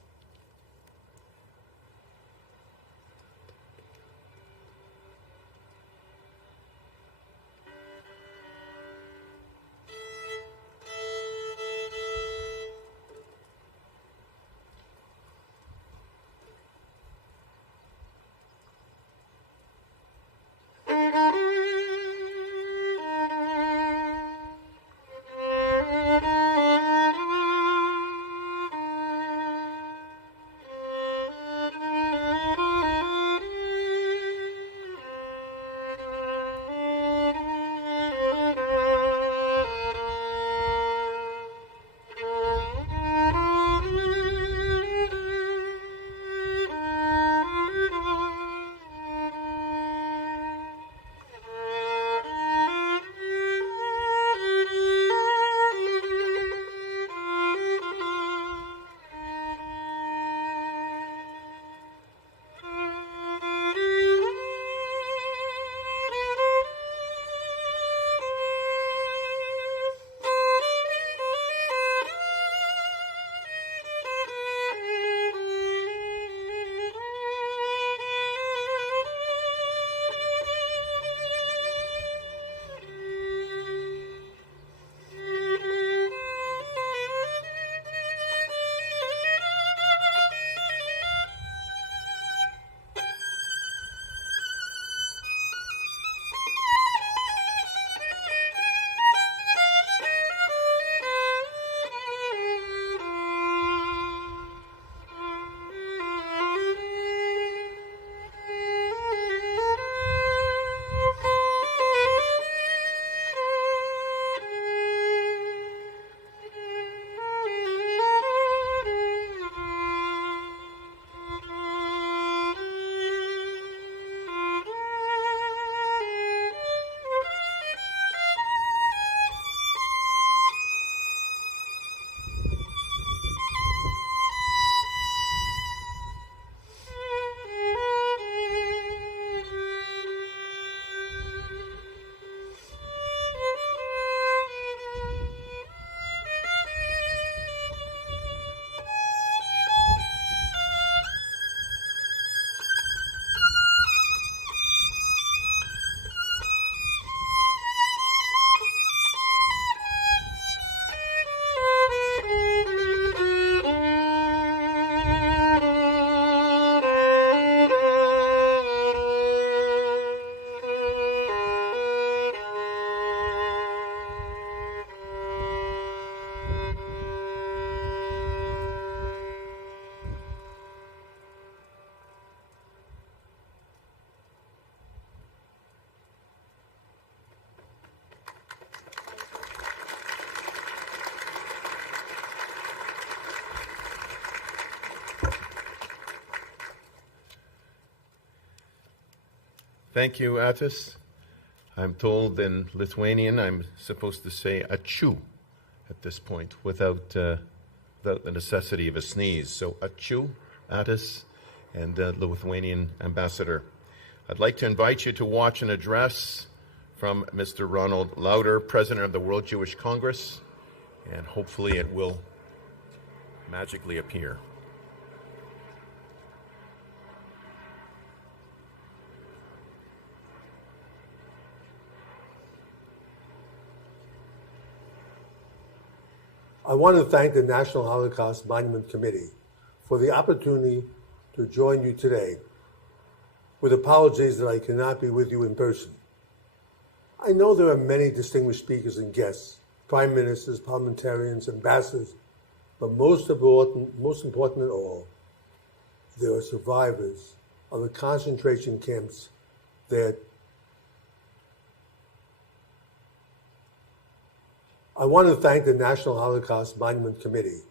Thank you, Atis. I'm told in Lithuanian I'm supposed to say ačiū at this point without the necessity of a sneeze. So ačiū, Atis, and the Lithuanian ambassador. I'd like to invite you to watch an address from Mr. Ronald Lauder, President of the World Jewish Congress, and hopefully it will magically appear. I want to thank the National Holocaust Monument Committee for the opportunity to join you today, with apologies that I cannot be with you in person. I know there are many distinguished speakers and guests, prime ministers, parliamentarians, ambassadors, but most important of all, there are survivors of the concentration camps that I want to thank the National Holocaust Monument Committee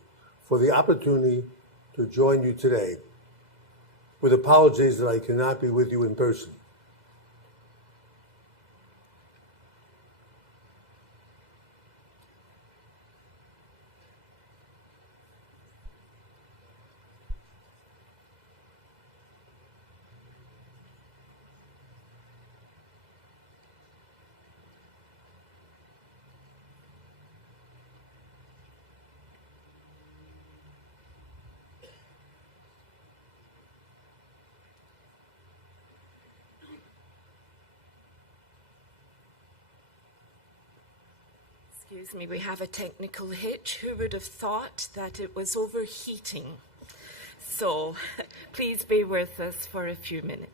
for the opportunity to join you today, with apologies that I cannot be with you in person. Excuse me, we have a technical hitch. Who would have thought that it was overheating? So please be with us for a few minutes.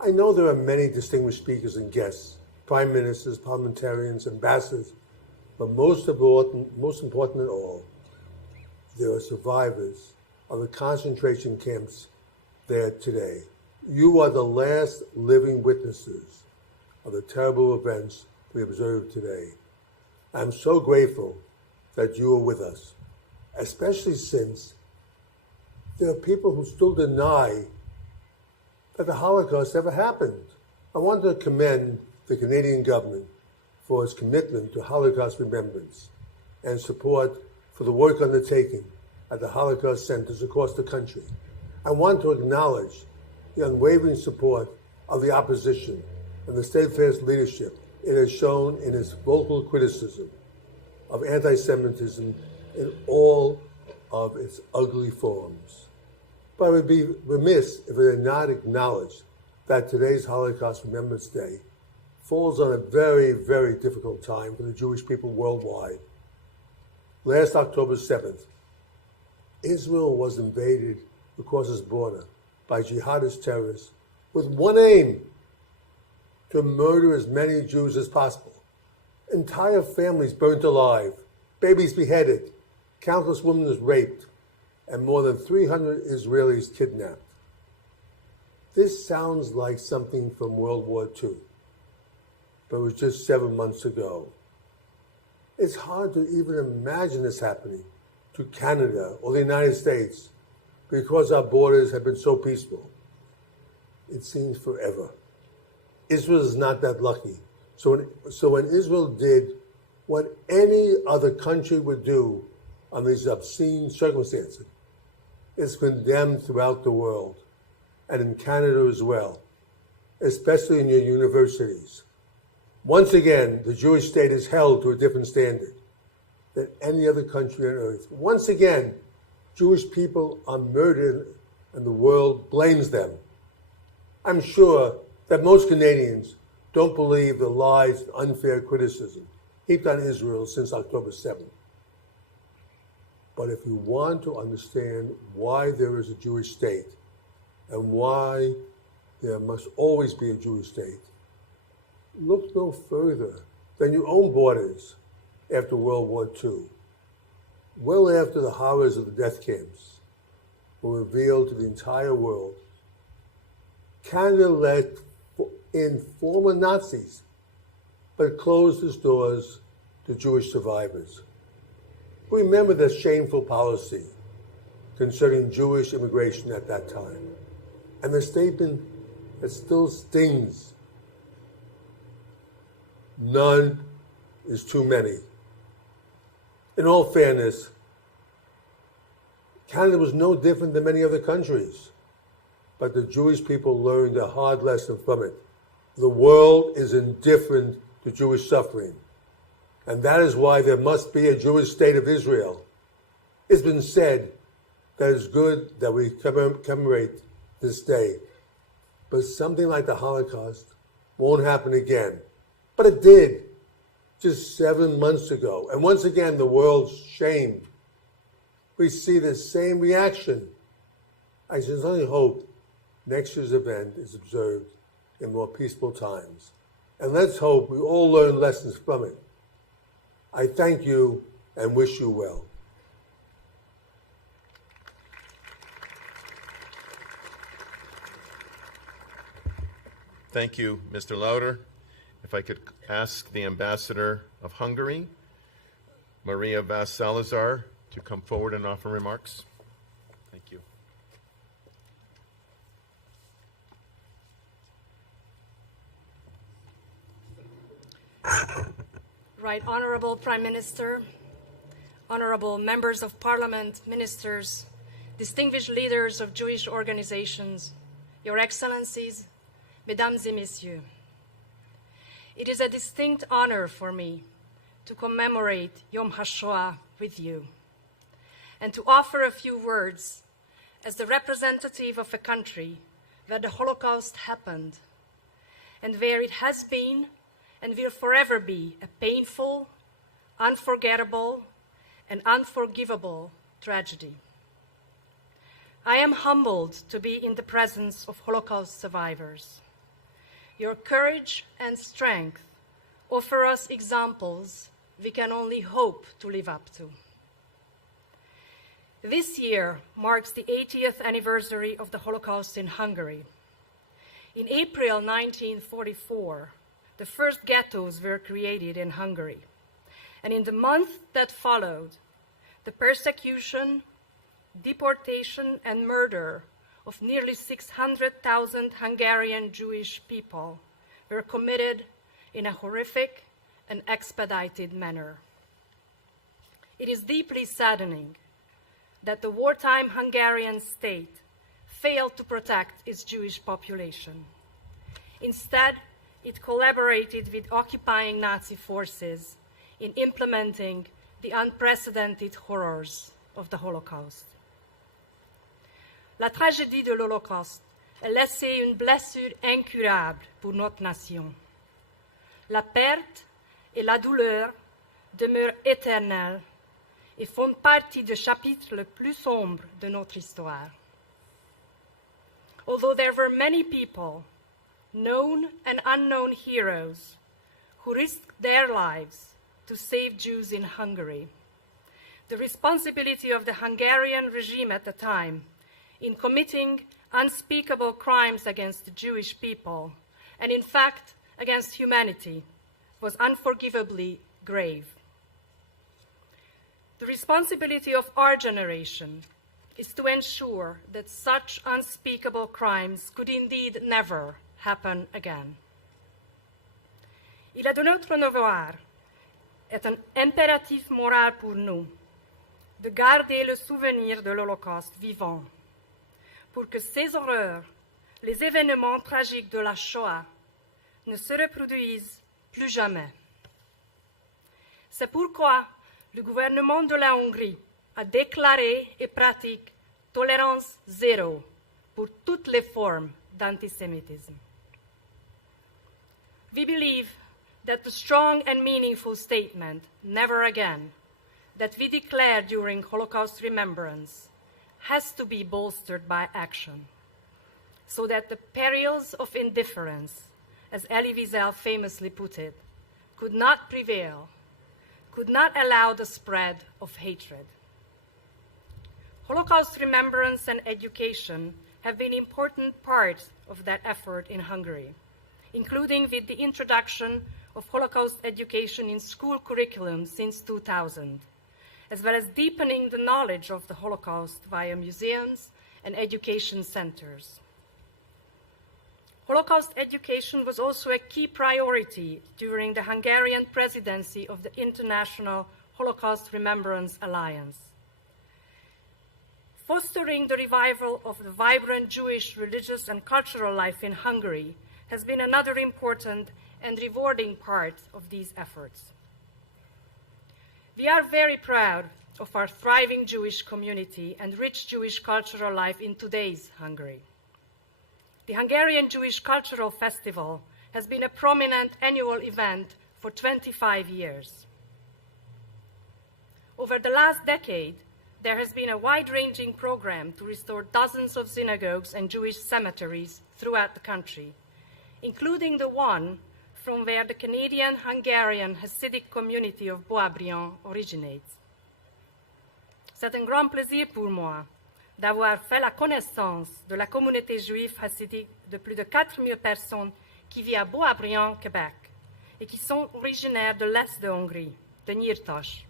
I know there are many distinguished speakers and guests, prime ministers, parliamentarians, ambassadors, but most important of all, there are survivors of the concentration camps there today. You are the last living witnesses of the terrible events we observe today. I'm so grateful that you are with us, especially since there are people who still deny that the Holocaust ever happened. I want to commend the Canadian government for its commitment to Holocaust Remembrance and support for the work undertaken at the Holocaust centers across the country. I want to acknowledge the unwavering support of the opposition and the steadfast leadership it has shown in its vocal criticism of anti-Semitism in all of its ugly forms. But I would be remiss if I did not acknowledge that today's Holocaust Remembrance Day falls on a very, very difficult time for the Jewish people worldwide. Last October 7th, Israel was invaded across its border by jihadist terrorists with one aim: to murder as many Jews as possible. Entire families burnt alive, babies beheaded, countless women raped, and more than 300 Israelis kidnapped. This sounds like something from World War II, but it was just 7 months ago. It's hard to even imagine this happening to Canada or the United States because our borders have been so peaceful. It seems forever. Israel is not that lucky. So when Israel did what any other country would do on these obscene circumstances, it's condemned throughout the world, and in Canada as well, especially in your universities. Once again, the Jewish state is held to a different standard than any other country on earth. Once again, Jewish people are murdered and the world blames them. I'm sure that most Canadians don't believe the lies and unfair criticism heaped on Israel since October 7th. But if you want to understand why there is a Jewish state and why there must always be a Jewish state, look no further than your own borders after World War II. Well after the horrors of the death camps were revealed to the entire world, Canada let in former Nazis but closed its doors to Jewish survivors. Remember the shameful policy concerning Jewish immigration at that time, and the statement that still stings: none is too many. In all fairness, Canada was no different than many other countries, but the Jewish people learned a hard lesson from it. The world is indifferent to Jewish suffering, and that is why there must be a Jewish state of Israel. It's been said that it's good that we commemorate this day, but something like the Holocaust won't happen again. But it did just 7 months ago, and once again the world's shamed. We see the same reaction. I sincerely hope next year's event is observed in more peaceful times. And let's hope we all learn lessons from it. I thank you and wish you well. Thank you, Mr. Lauder. If I could ask the Ambassador of Hungary, Maria Vas-Salazar, to come forward and offer remarks. Thank you. Right Honorable Prime Minister, honorable members of Parliament, ministers, distinguished leaders of Jewish organizations, Your Excellencies, Mesdames et Messieurs. It is a distinct honor for me to commemorate Yom Hashoah with you and to offer a few words as the representative of a country where the Holocaust happened and where it has been and will forever be a painful, unforgettable, and unforgivable tragedy. I am humbled to be in the presence of Holocaust survivors. Your courage and strength offer us examples we can only hope to live up to. This year marks the 80th anniversary of the Holocaust in Hungary. In April 1944, the first ghettos were created in Hungary. And in the month that followed, the persecution, deportation, and murder of nearly 600,000 Hungarian Jewish people were committed in a horrific and expedited manner. It is deeply saddening that the wartime Hungarian state failed to protect its Jewish population. Instead, it collaborated with occupying Nazi forces in implementing the unprecedented horrors of the Holocaust. La tragédie de l'Holocauste a laissé une blessure incurable pour notre nation. La perte et la douleur demeurent éternelles et font partie du chapitre le plus sombre de notre histoire. Although there were many people, known and unknown heroes, who risked their lives to save Jews in Hungary, the responsibility of the Hungarian regime at the time in committing unspeakable crimes against the Jewish people, and in fact against humanity, was unforgivably grave. The responsibility of our generation is to ensure that such unspeakable crimes could indeed never happen again. Il est de notre devoir, est un impératif moral pour nous, de garder le souvenir de l'Holocauste vivant, pour que ces horreurs, les événements tragiques de la Shoah, ne se reproduisent plus jamais. C'est pourquoi le gouvernement de la Hongrie a déclaré et pratique tolérance zéro pour toutes les formes d'antisémitisme. We believe that the strong and meaningful statement, never again, that we declared during Holocaust Remembrance has to be bolstered by action, so that the perils of indifference, as Elie Wiesel famously put it, could not prevail, could not allow the spread of hatred. Holocaust remembrance and education have been important parts of that effort in Hungary, including with the introduction of Holocaust education in school curriculum since 2000, as well as deepening the knowledge of the Holocaust via museums and education centers. Holocaust education was also a key priority during the Hungarian presidency of the International Holocaust Remembrance Alliance. Fostering the revival of the vibrant Jewish religious and cultural life in Hungary has been another important and rewarding part of these efforts. We are very proud of our thriving Jewish community and rich Jewish cultural life in today's Hungary. The Hungarian Jewish Cultural Festival has been a prominent annual event for 25 years. Over the last decade, there has been a wide-ranging program to restore dozens of synagogues and Jewish cemeteries throughout the country, including the one from where the Canadian-Hungarian Hasidic community of Boisbriand originates. C'est un grand plaisir pour moi d'avoir fait la connaissance de la communauté juive hassidique de plus de 4000 personnes qui vivent à Boisbriand, Québec, et qui sont originaires de l'Est de Hongrie, de Nyírtas,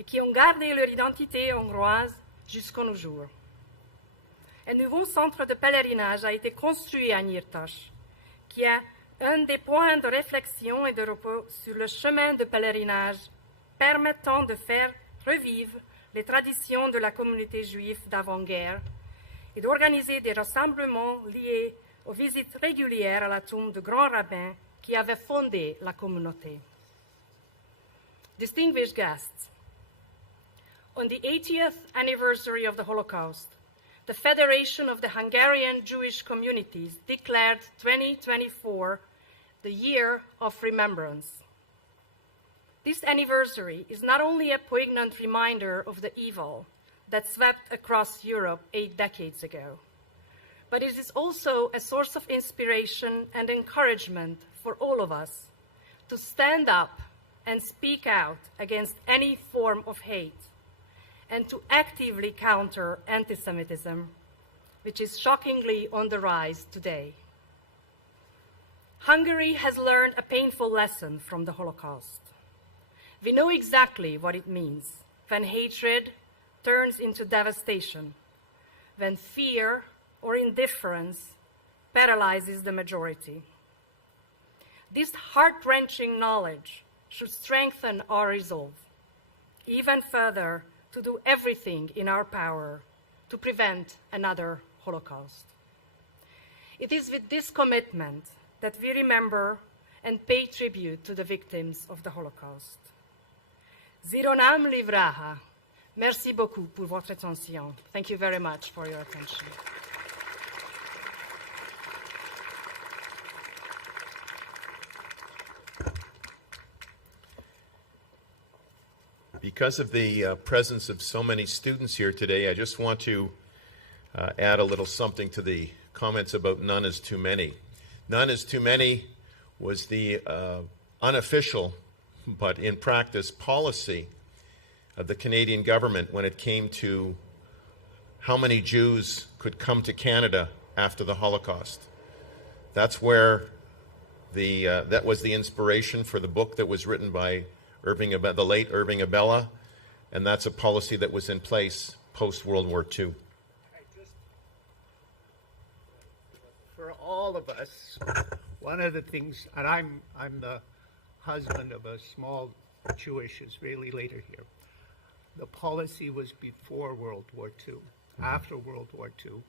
et qui ont gardé leur identité hongroise jusqu'à nos jours. Un nouveau centre de pèlerinage a été construit à Nyírtas, qui est un des points de réflexion et de repos sur le chemin de pèlerinage permettant de faire revivre les traditions de la communauté juive d'avant-guerre et d'organiser des rassemblements liés aux visites régulières à la tombe du grand rabbin qui avait fondé la communauté. Distinguished guests, on the 80th anniversary of the Holocaust, the Federation of the Hungarian Jewish Communities declared 2024 the Year of Remembrance. This anniversary is not only a poignant reminder of the evil that swept across Europe 8 decades ago, but it is also a source of inspiration and encouragement for all of us to stand up and speak out against any form of hate and to actively counter anti-Semitism, which is shockingly on the rise today. Hungary has learned a painful lesson from the Holocaust. We know exactly what it means when hatred turns into devastation, when fear or indifference paralyzes the majority. This heart-wrenching knowledge should strengthen our resolve, even further, to do everything in our power to prevent another Holocaust. It is with this commitment that we remember and pay tribute to the victims of the Holocaust. Zironam livraha. Merci beaucoup pour votre attention. Thank you very much for your attention. Because of the presence of so many students here today, I just want to add a little something to the comments about none is too many. None is too many was the unofficial, but in practice, policy of the Canadian government when it came to how many Jews could come to Canada after the Holocaust. That's where that was the inspiration for the book that was written by the late Irving Abella, and that's a policy that was in place post-World War II. For all of us, one of the things, and I'm the husband of a small Jewish Israeli leader here. The policy was before World War II. After World War II,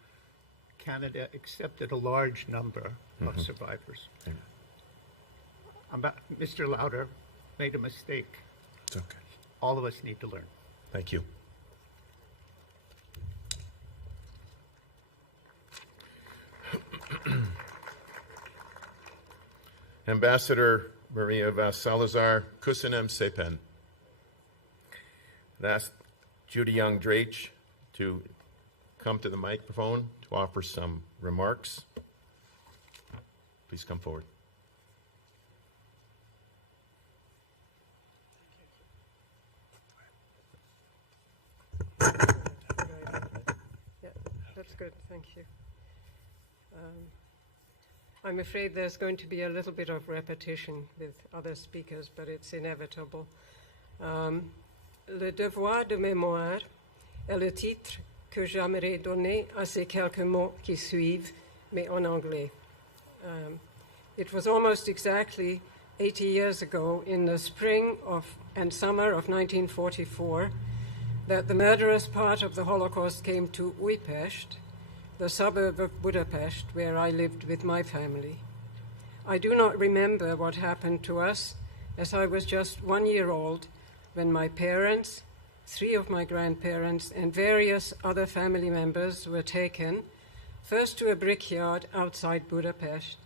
Canada accepted a large number of survivors. Mr. Lauder made a mistake. It's okay. All of us need to learn. Thank you. Ambassador Maria Salazar, Köszönöm szépen. I'd ask Judy Young-Drake to come to the microphone to offer some remarks. Please come forward. Yeah, that's good. Thank you. I'm afraid there's going to be a little bit of repetition with other speakers, but it's inevitable. Le devoir de mémoire est le titre que j'aimerais donner à ces quelques mots qui suivent, mais en anglais. It was almost exactly 80 years ago, in the spring and summer of 1944, that the murderous part of the Holocaust came to Újpest, the suburb of Budapest, where I lived with my family. I do not remember what happened to us, as I was just 1 year old when my parents, 3 of my grandparents, and various other family members were taken, first to a brickyard outside Budapest,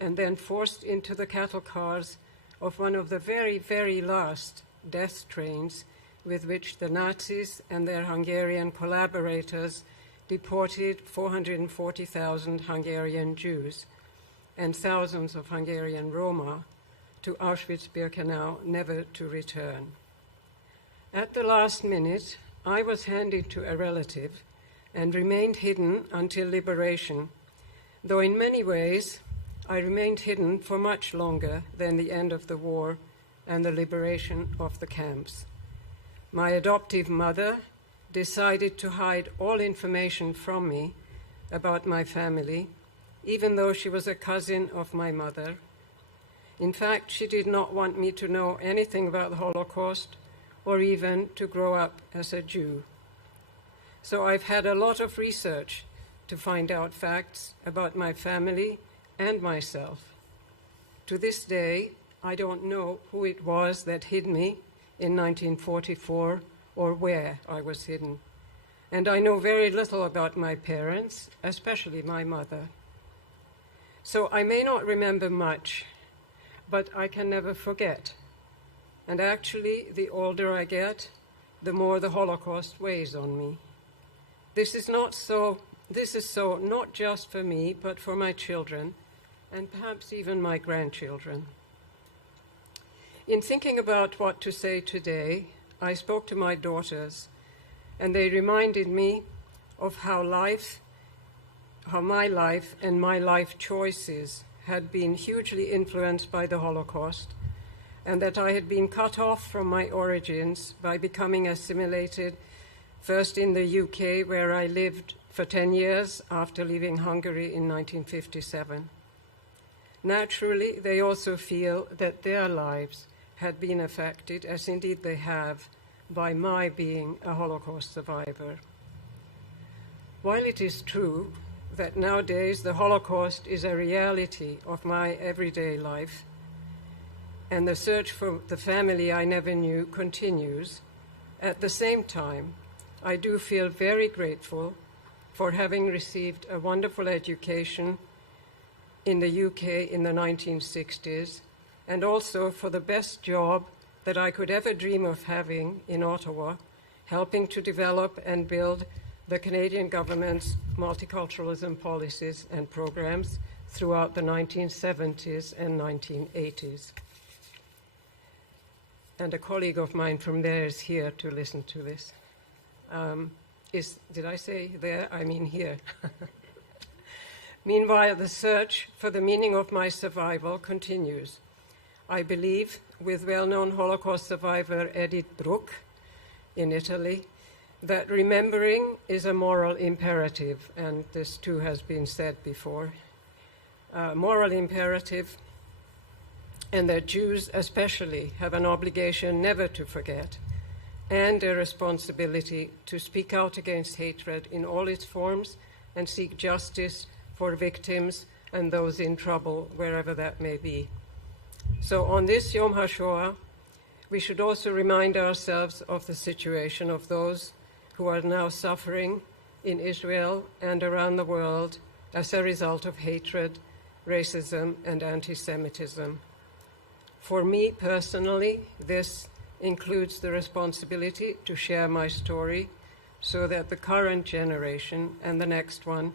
and then forced into the cattle cars of one of the very, very last death trains with which the Nazis and their Hungarian collaborators deported 440,000 Hungarian Jews and thousands of Hungarian Roma to Auschwitz-Birkenau, never to return. At the last minute, I was handed to a relative and remained hidden until liberation, though in many ways I remained hidden for much longer than the end of the war and the liberation of the camps. My adoptive mother decided to hide all information from me about my family, even though she was a cousin of my mother. In fact, she did not want me to know anything about the Holocaust or even to grow up as a Jew. So I've had a lot of research to find out facts about my family and myself. To this day, I don't know who it was that hid me in 1944 or where I was hidden. And I know very little about my parents, especially my mother. So I may not remember much, but I can never forget. And actually, the older I get, the more the Holocaust weighs on me. This is so not just for me, but for my children, and perhaps even my grandchildren. In thinking about what to say today, I spoke to my daughters, and they reminded me of how my life and my life choices had been hugely influenced by the Holocaust, and that I had been cut off from my origins by becoming assimilated, first in the UK, where I lived for 10 years after leaving Hungary in 1957. Naturally, they also feel that their lives had been affected, as indeed they have, by my being a Holocaust survivor. While it is true that nowadays the Holocaust is a reality of my everyday life, and the search for the family I never knew continues, at the same time, I do feel very grateful for having received a wonderful education in the UK in the 1960s, and also for the best job that I could ever dream of having in Ottawa, helping to develop and build the Canadian government's multiculturalism policies and programs throughout the 1970s and 1980s. And a colleague of mine from there is here to listen to this. Did I say there? I mean here. Meanwhile, the search for the meaning of my survival continues. I believe, with well-known Holocaust survivor Edith Bruck in Italy, that remembering is a moral imperative, and this too has been said before. Moral imperative, and that Jews especially have an obligation never to forget, and a responsibility to speak out against hatred in all its forms and seek justice for victims and those in trouble, wherever that may be. So on this Yom HaShoah, we should also remind ourselves of the situation of those who are now suffering in Israel and around the world as a result of hatred, racism, and anti-Semitism. For me personally, this includes the responsibility to share my story so that the current generation and the next one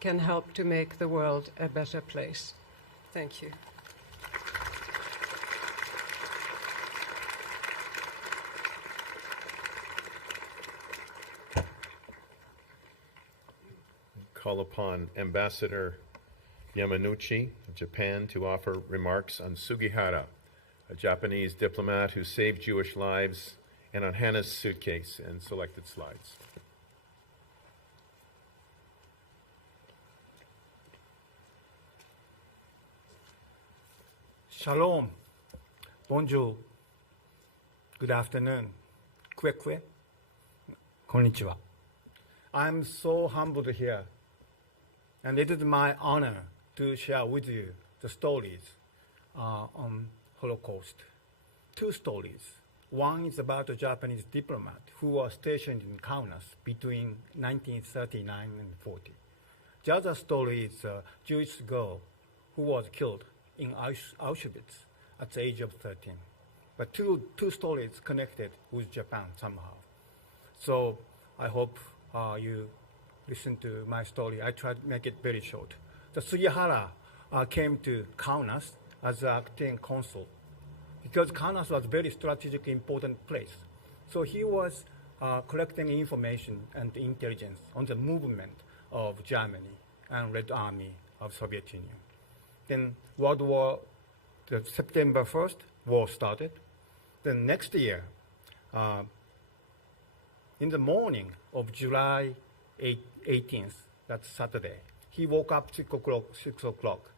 can help to make the world a better place. Thank you. Call upon Ambassador Yamanuchi of Japan to offer remarks on Sugihara, a Japanese diplomat who saved Jewish lives, and on Hannah's suitcase and selected slides. Shalom. Bonjour. Good afternoon. Kwe. Konnichiwa. I'm so humbled here, and it is my honor to share with you the stories on Holocaust. Two stories. One is about a Japanese diplomat who was stationed in Kaunas between 1939 and 40. The other story is a Jewish girl who was killed in Auschwitz at the age of 13. But two stories connected with Japan somehow. So I hope you listen to my story. I tried to make it very short. The Sugihara came to Kaunas as an acting consul because Kaunas was a very strategic, important place. So he was collecting information and intelligence on the movement of Germany and Red Army of Soviet Union. Then the September 1st, war started. Then next year, in the morning of July 18th, that's Saturday, he woke up 6 o'clock,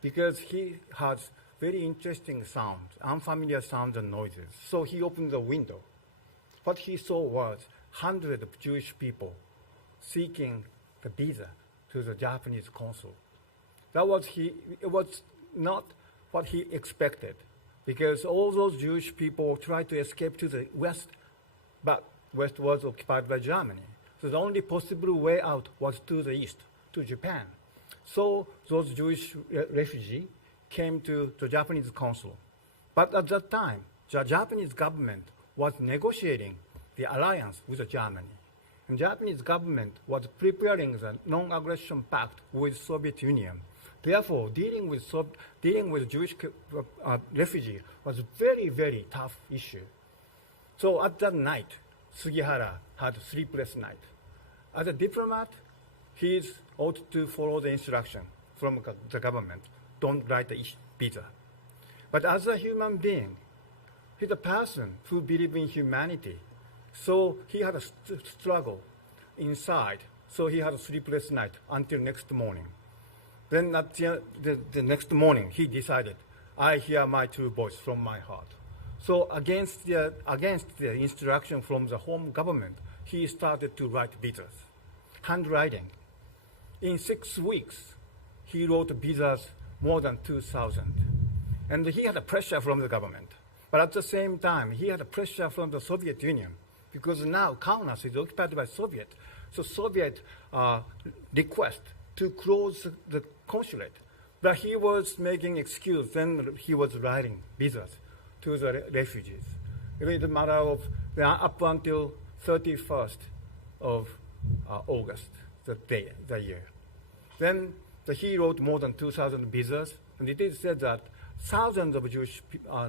because he has very interesting sounds, unfamiliar sounds and noises. So he opened the window. What he saw was hundreds of Jewish people seeking the visa to the Japanese consul. It was not what he expected, because all those Jewish people tried to escape to the west, but west was occupied by Germany. So the only possible way out was to the east, to Japan. So those Jewish refugees came to the Japanese consul. But at that time, the Japanese government was negotiating the alliance with Germany. And the Japanese government was preparing the non-aggression pact with Soviet Union. Therefore, dealing with Jewish refugees was a very, very tough issue. So at that night, Sugihara had a sleepless night. As a diplomat, he ought to follow the instruction from the government. Don't write the visa. But as a human being, he's a person who believes in humanity. So he had a struggle inside. So he had a sleepless night until next morning. Then at the next morning, he decided, I hear my true voice from my heart. So against the instruction from the home government, he started to write visas, handwriting. In 6 weeks, he wrote visas more than 2,000. And he had a pressure from the government. But at the same time, he had a pressure from the Soviet Union, because now Kaunas is occupied by Soviet. So Soviet request to close the consulate. But he was making excuse, then he was writing visas to the refugees. It was a matter of up until 31st of August, the year. Then he wrote more than 2,000 visas, and it is said that thousands of Jewish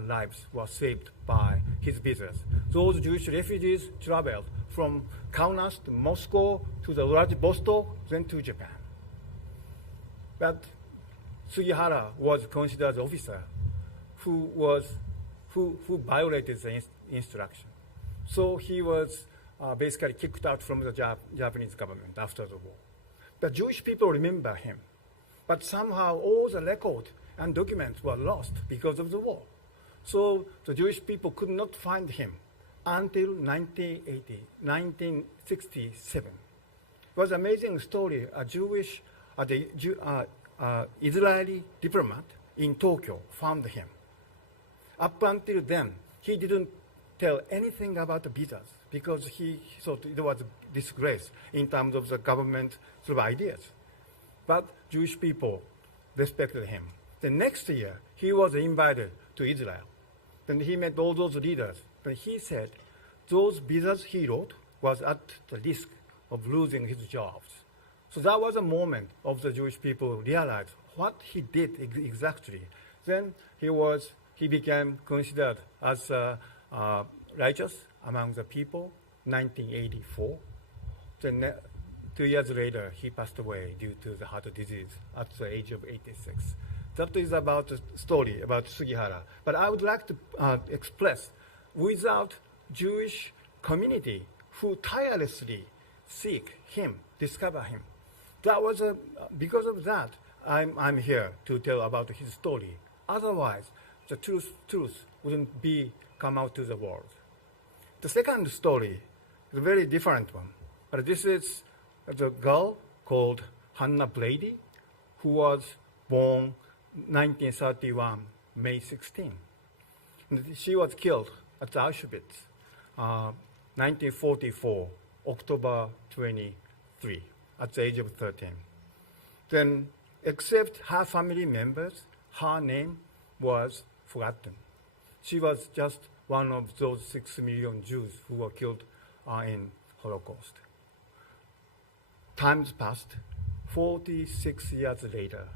lives were saved by his visas. Those Jewish refugees traveled from Kaunas to Moscow to the Vladivostok, then to Japan. But Sugihara was considered an officer who violated the instruction. So he was basically kicked out from the Japanese government after the war. The Jewish people remember him, but somehow all the records and documents were lost because of the war. So the Jewish people could not find him until 1967. It was an amazing story. Israeli diplomat in Tokyo found him. Up until then, he didn't tell anything about the visas because he thought it was a disgrace in terms of the government sort of ideas. But Jewish people respected him. The next year, he was invited to Israel. Then he met all those leaders. But he said those visas he wrote was at the risk of losing his jobs. So that was a moment of the Jewish people realized what he did exactly. Then he became considered as righteous among the people, 1984. Then 2 years later, he passed away due to the heart disease at the age of 86. That is about the story about Sugihara. But I would like to express, without Jewish community who tirelessly seek him, discover him, that was because of that I'm here to tell about his story. Otherwise, the truth wouldn't come out to the world. The second story is a very different one. But this is the girl called Hannah Brady, who was born 1931, May 16. And she was killed at Auschwitz, 1944, October 23, at the age of 13. Then, except her family members, her name was forgotten. She was just one of those 6 million Jews who were killed in Holocaust. Times passed. 46 years later,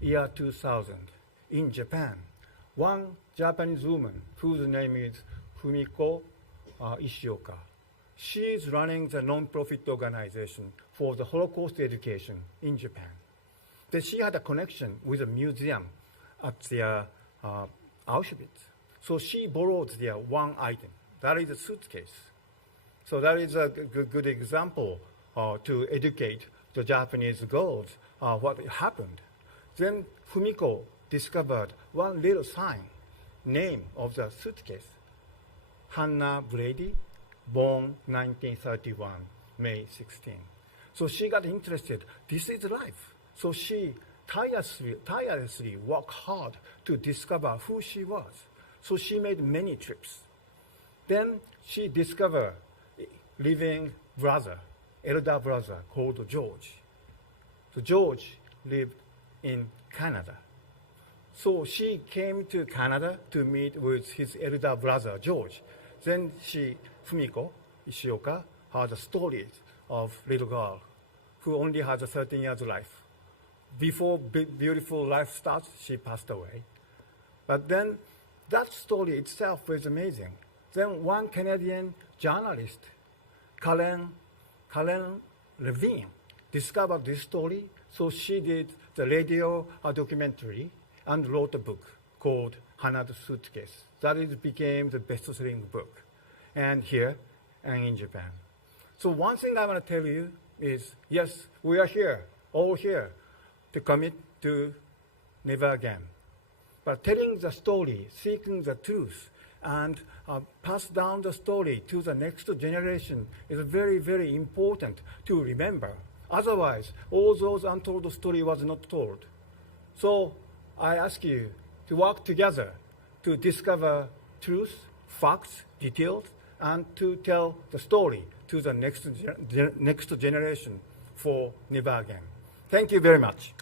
year 2000, in Japan, one Japanese woman whose name is Fumiko Ishioka, she is running the non-profit organization for the Holocaust education in Japan. Then she had a connection with a museum at the Auschwitz. So she borrowed their one item. That is a suitcase. So that is a good example to educate the Japanese girls what happened. Then Fumiko discovered one little sign, name of the suitcase. Hannah Brady, born 1931, May 16. So she got interested. This is life. So she tirelessly worked hard to discover who she was. So she made many trips. Then she discovered a living brother, elder brother called George. So George lived in Canada. So she came to Canada to meet with his elder brother, George. Then Fumiko Ishioka, heard the stories of little girl who only has a 13 years life. Before beautiful life starts, she passed away. But then that story itself was amazing. Then one Canadian journalist, Karen Levine, discovered this story. So she did the radio documentary and wrote a book called Hannah's Suitcase. That became the best-selling book, and here and in Japan. So one thing I want to tell you is, yes, we are here, all here, to commit to never again. But telling the story, seeking the truth, and pass down the story to the next generation is very, very important to remember. Otherwise, all those untold story was not told. So I ask you to work together to discover truth, facts, details, and to tell the story to the next generation for never again. Thank you very much.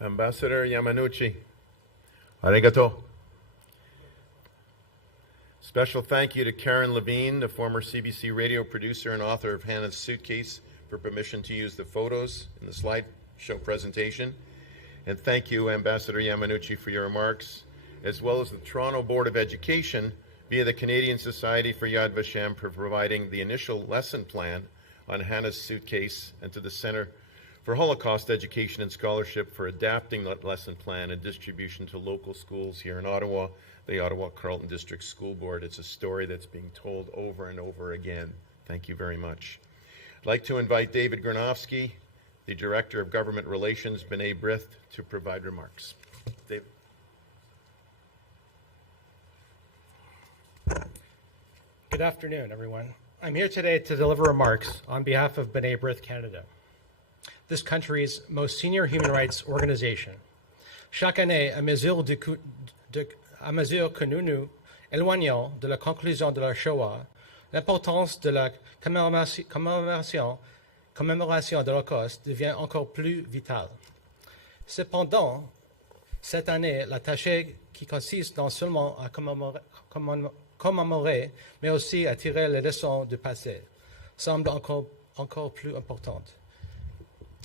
Ambassador Yamanouchi, arigato. Special thank you to Karen Levine, the former CBC radio producer and author of Hannah's Suitcase, for permission to use the photos in the slideshow presentation. And thank you, Ambassador Yamanouchi, for your remarks, as well as the Toronto Board of Education via the Canadian Society for Yad Vashem for providing the initial lesson plan on Hannah's Suitcase, and to the Center for Holocaust Education and Scholarship for adapting that lesson plan and distribution to local schools here in Ottawa, the Ottawa Carleton District School Board. It's a story that's being told over and over again. Thank you very much. I'd like to invite David Gronowski, the Director of Government Relations, B'nai B'rith, to provide remarks. David. Good afternoon, everyone. I'm here today to deliver remarks on behalf of B'nai B'rith Canada, this country's most senior human rights organization. Chaque année, à mesure que nous nous éloignons de la conclusion de la Shoah, l'importance de la commémoration de l'Holocauste devient encore plus vitale. Cependant, cette année, la tâche qui consiste non seulement à commémorer, mais aussi à tirer les leçons du passé, semble encore plus importante.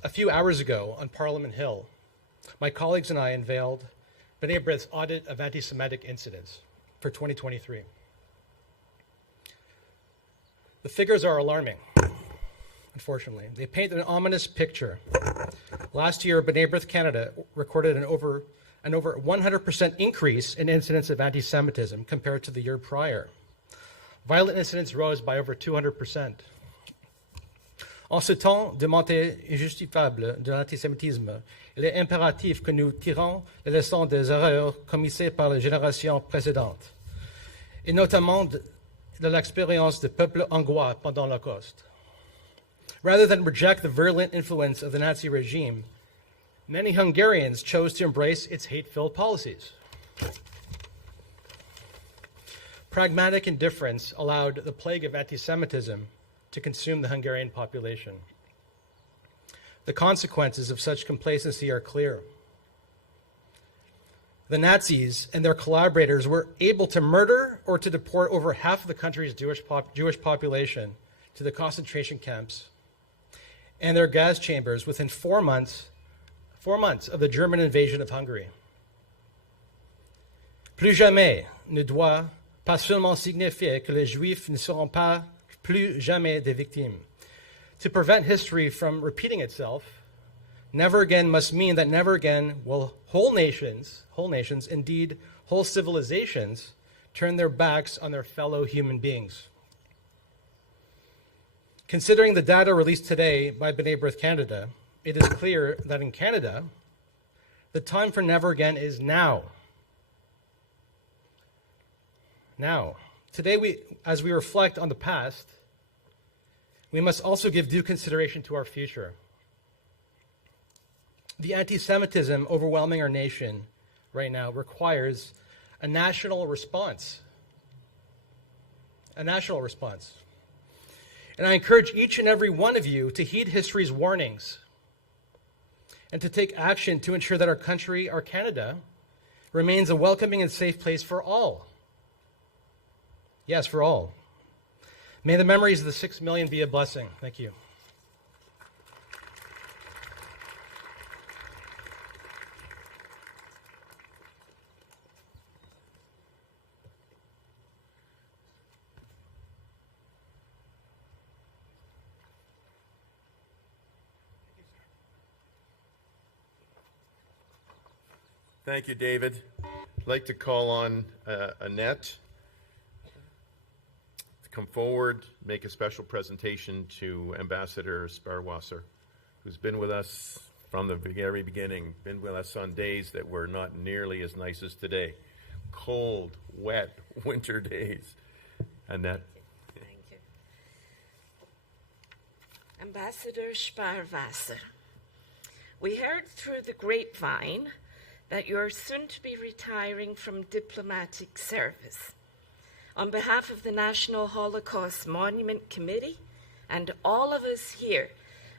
A few hours ago on Parliament Hill, my colleagues and I unveiled B'nai B'rith's audit of anti-Semitic incidents for 2023. The figures are alarming, unfortunately. They paint an ominous picture. Last year, B'nai B'rith Canada recorded an over 100% increase in incidents of anti-Semitism compared to the year prior. Violent incidents rose by over 200%. En ce temps de montée injustifiable de l'antisémitisme, il est impératif que nous tirons les leçons des erreurs commises par les générations précédentes, et notamment de l'expérience des peuples hongrois pendant l'Holocauste. Rather than reject the virulent influence of the Nazi regime, many Hungarians chose to embrace its hate-filled policies. Pragmatic indifference allowed the plague of anti-Semitism to consume the Hungarian population. The consequences of such complacency are clear. The Nazis and their collaborators were able to murder or to deport over half of the country's Jewish population to the concentration camps and their gas chambers within 4 months of the German invasion of Hungary. Plus jamais ne doit pas seulement signifier que les Juifs ne seront pas plus jamais des victimes. To prevent history from repeating itself, never again must mean that never again will whole nations, indeed whole civilizations, turn their backs on their fellow human beings. Considering the data released today by B'nai B'rith Canada, it is clear that in Canada, the time for never again is now. Now. Today, as we reflect on the past, we must also give due consideration to our future. The anti-Semitism overwhelming our nation right now requires a national response. A national response. And I encourage each and every one of you to heed history's warnings and to take action to ensure that our country, our Canada, remains a welcoming and safe place for all. Yes, for all. May the memories of the 6 million be a blessing. Thank you. Thank you, David. I'd like to call on Annette to come forward, make a special presentation to Ambassador Sparwasser, who's been with us from the very beginning, been with us on days that were not nearly as nice as today. Cold, wet, winter days. Annette. Thank you. Ambassador Sparwasser, we heard through the grapevine that you're soon to be retiring from diplomatic service. On behalf of the National Holocaust Monument Committee and all of us here,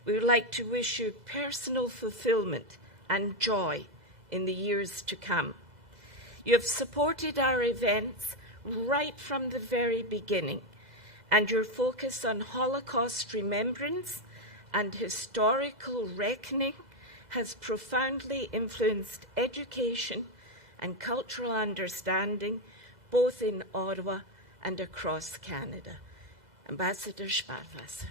we would like to wish you personal fulfillment and joy in the years to come. You have supported our events right from the very beginning, and your focus on Holocaust remembrance and historical reckoning has profoundly influenced education and cultural understanding both in Ottawa and across Canada. Ambassador Sparwasser.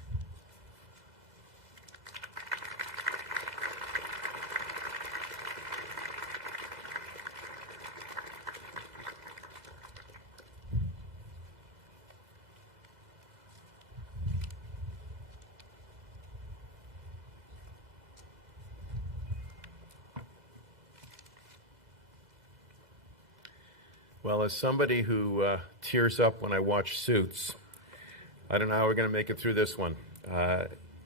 Well, as somebody who tears up when I watch Suits, I don't know how we're going to make it through this one.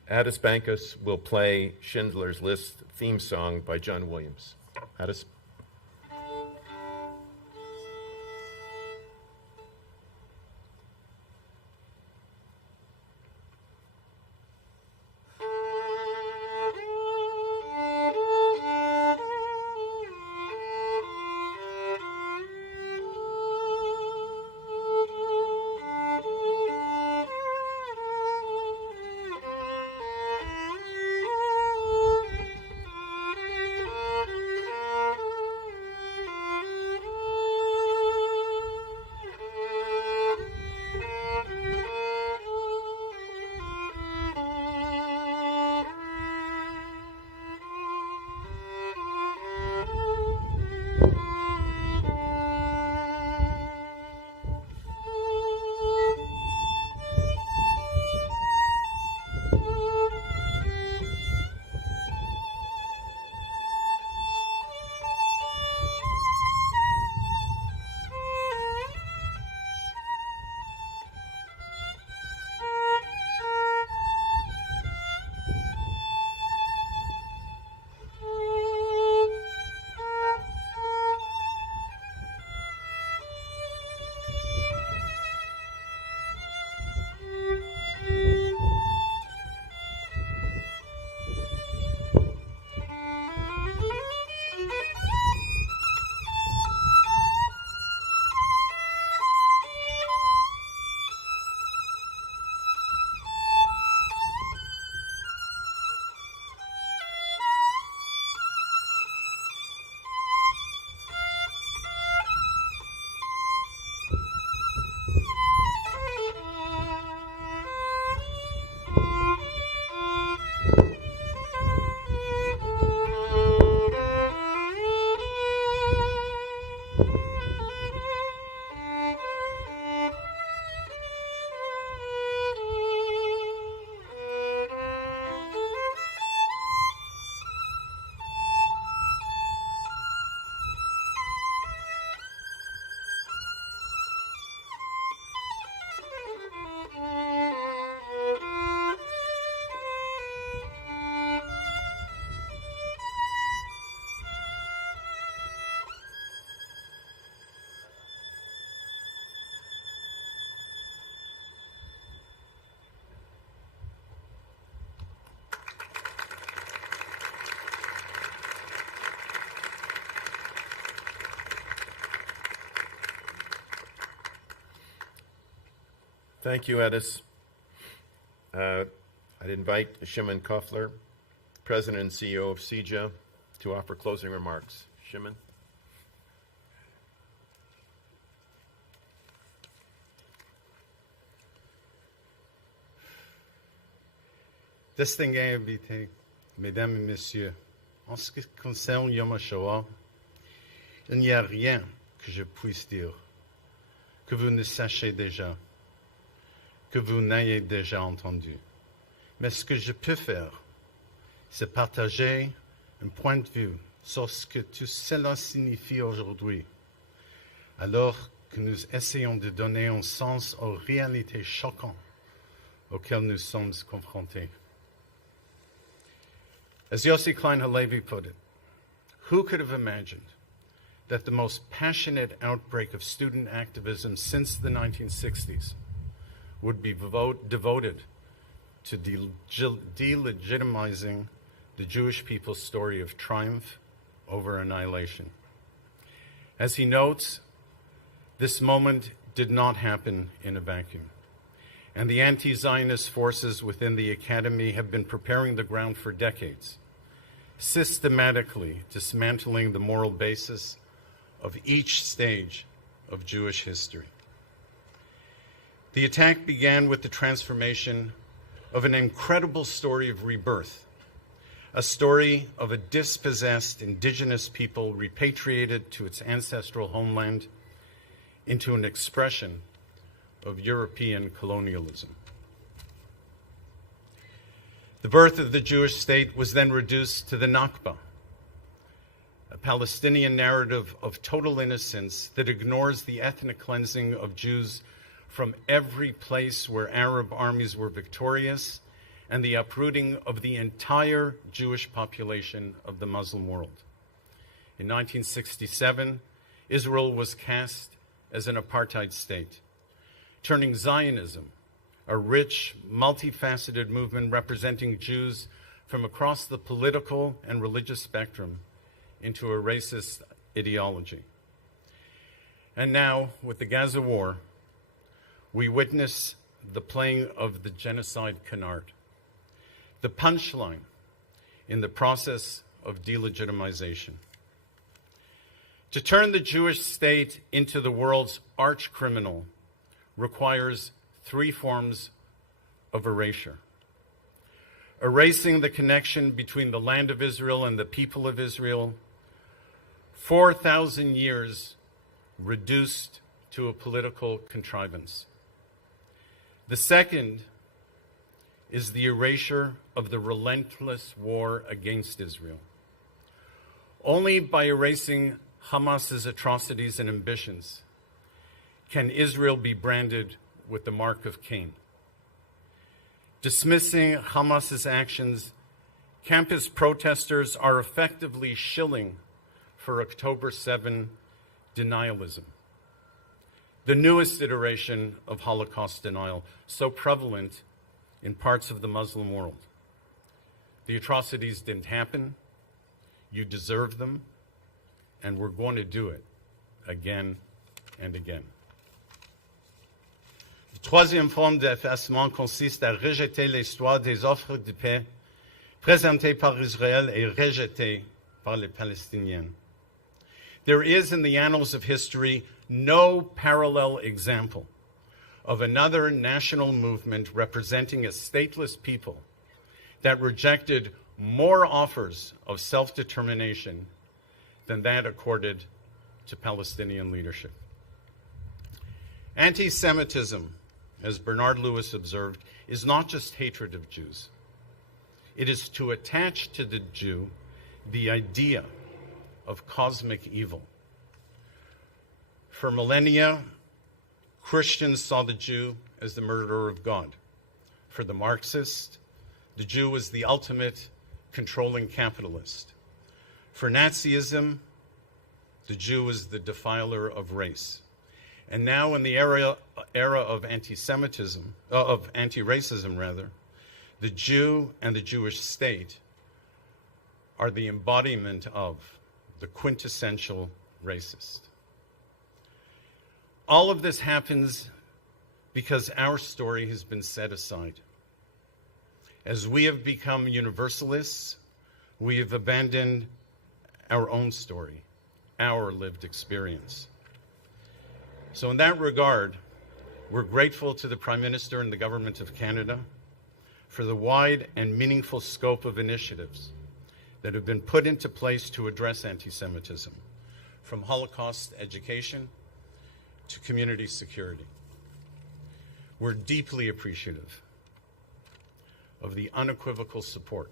Addis Bankus will play Schindler's List theme song by John Williams. Addis. Thank you, Edis. I'd invite Shimon Koffler, President and CEO of CEJA, to offer closing remarks. Shimon. Distingués invités, Mesdames et Messieurs, en ce qui concerne Yom Hashoah, il n'y a rien que je puisse dire que vous ne sachiez déjà, que vous n'ayez déjà entendu. Mais ce que je peux faire, c'est partager un point de vue sur ce que tout cela signifie aujourd'hui, alors que nous essayons de donner un sens aux réalités choquantes auxquelles nous sommes confrontés. As Yossi Klein Halevi put it, who could have imagined that the most passionate outbreak of student activism since the 1960s would be devoted to delegitimizing the Jewish people's story of triumph over annihilation? As he notes, this moment did not happen in a vacuum, and the anti-Zionist forces within the academy have been preparing the ground for decades, systematically dismantling the moral basis of each stage of Jewish history. The attack began with the transformation of an incredible story of rebirth, a story of a dispossessed indigenous people repatriated to its ancestral homeland into an expression of European colonialism. The birth of the Jewish state was then reduced to the Nakba, a Palestinian narrative of total innocence that ignores the ethnic cleansing of Jews from every place where Arab armies were victorious and the uprooting of the entire Jewish population of the Muslim world. In 1967, Israel was cast as an apartheid state, turning Zionism, a rich, multifaceted movement representing Jews from across the political and religious spectrum, into a racist ideology. And now, with the Gaza war, we witness the playing of the genocide canard, the punchline in the process of delegitimization. To turn the Jewish state into the world's arch criminal requires three forms of erasure. Erasing the connection between the land of Israel and the people of Israel, 4,000 years reduced to a political contrivance. The second is the erasure of the relentless war against Israel. Only by erasing Hamas's atrocities and ambitions can Israel be branded with the mark of Cain. Dismissing Hamas's actions, campus protesters are effectively shilling for October 7 denialism, the newest iteration of Holocaust denial, so prevalent in parts of the Muslim world. The atrocities didn't happen, you deserve them, and we're going to do it again and again. La troisième forme d'effacement consiste à rejeter l'histoire des offres de paix présentées par Israël et rejetées par les Palestiniens. There is in the annals of history no parallel example of another national movement representing a stateless people that rejected more offers of self-determination than that accorded to Palestinian leadership. Anti-Semitism, as Bernard Lewis observed, is not just hatred of Jews. It is to attach to the Jew the idea of cosmic evil. For millennia, Christians saw the Jew as the murderer of God. For the Marxist, the Jew was the ultimate controlling capitalist. For Nazism, the Jew was the defiler of race. And now in the era of anti-Semitism, of anti-racism rather, the Jew and the Jewish state are the embodiment of the quintessential racist. All of this happens because our story has been set aside. As we have become universalists, we have abandoned our own story, our lived experience. So in that regard, we're grateful to the Prime Minister and the Government of Canada for the wide and meaningful scope of initiatives that have been put into place to address anti-Semitism, from Holocaust education to community security. We're deeply appreciative of the unequivocal support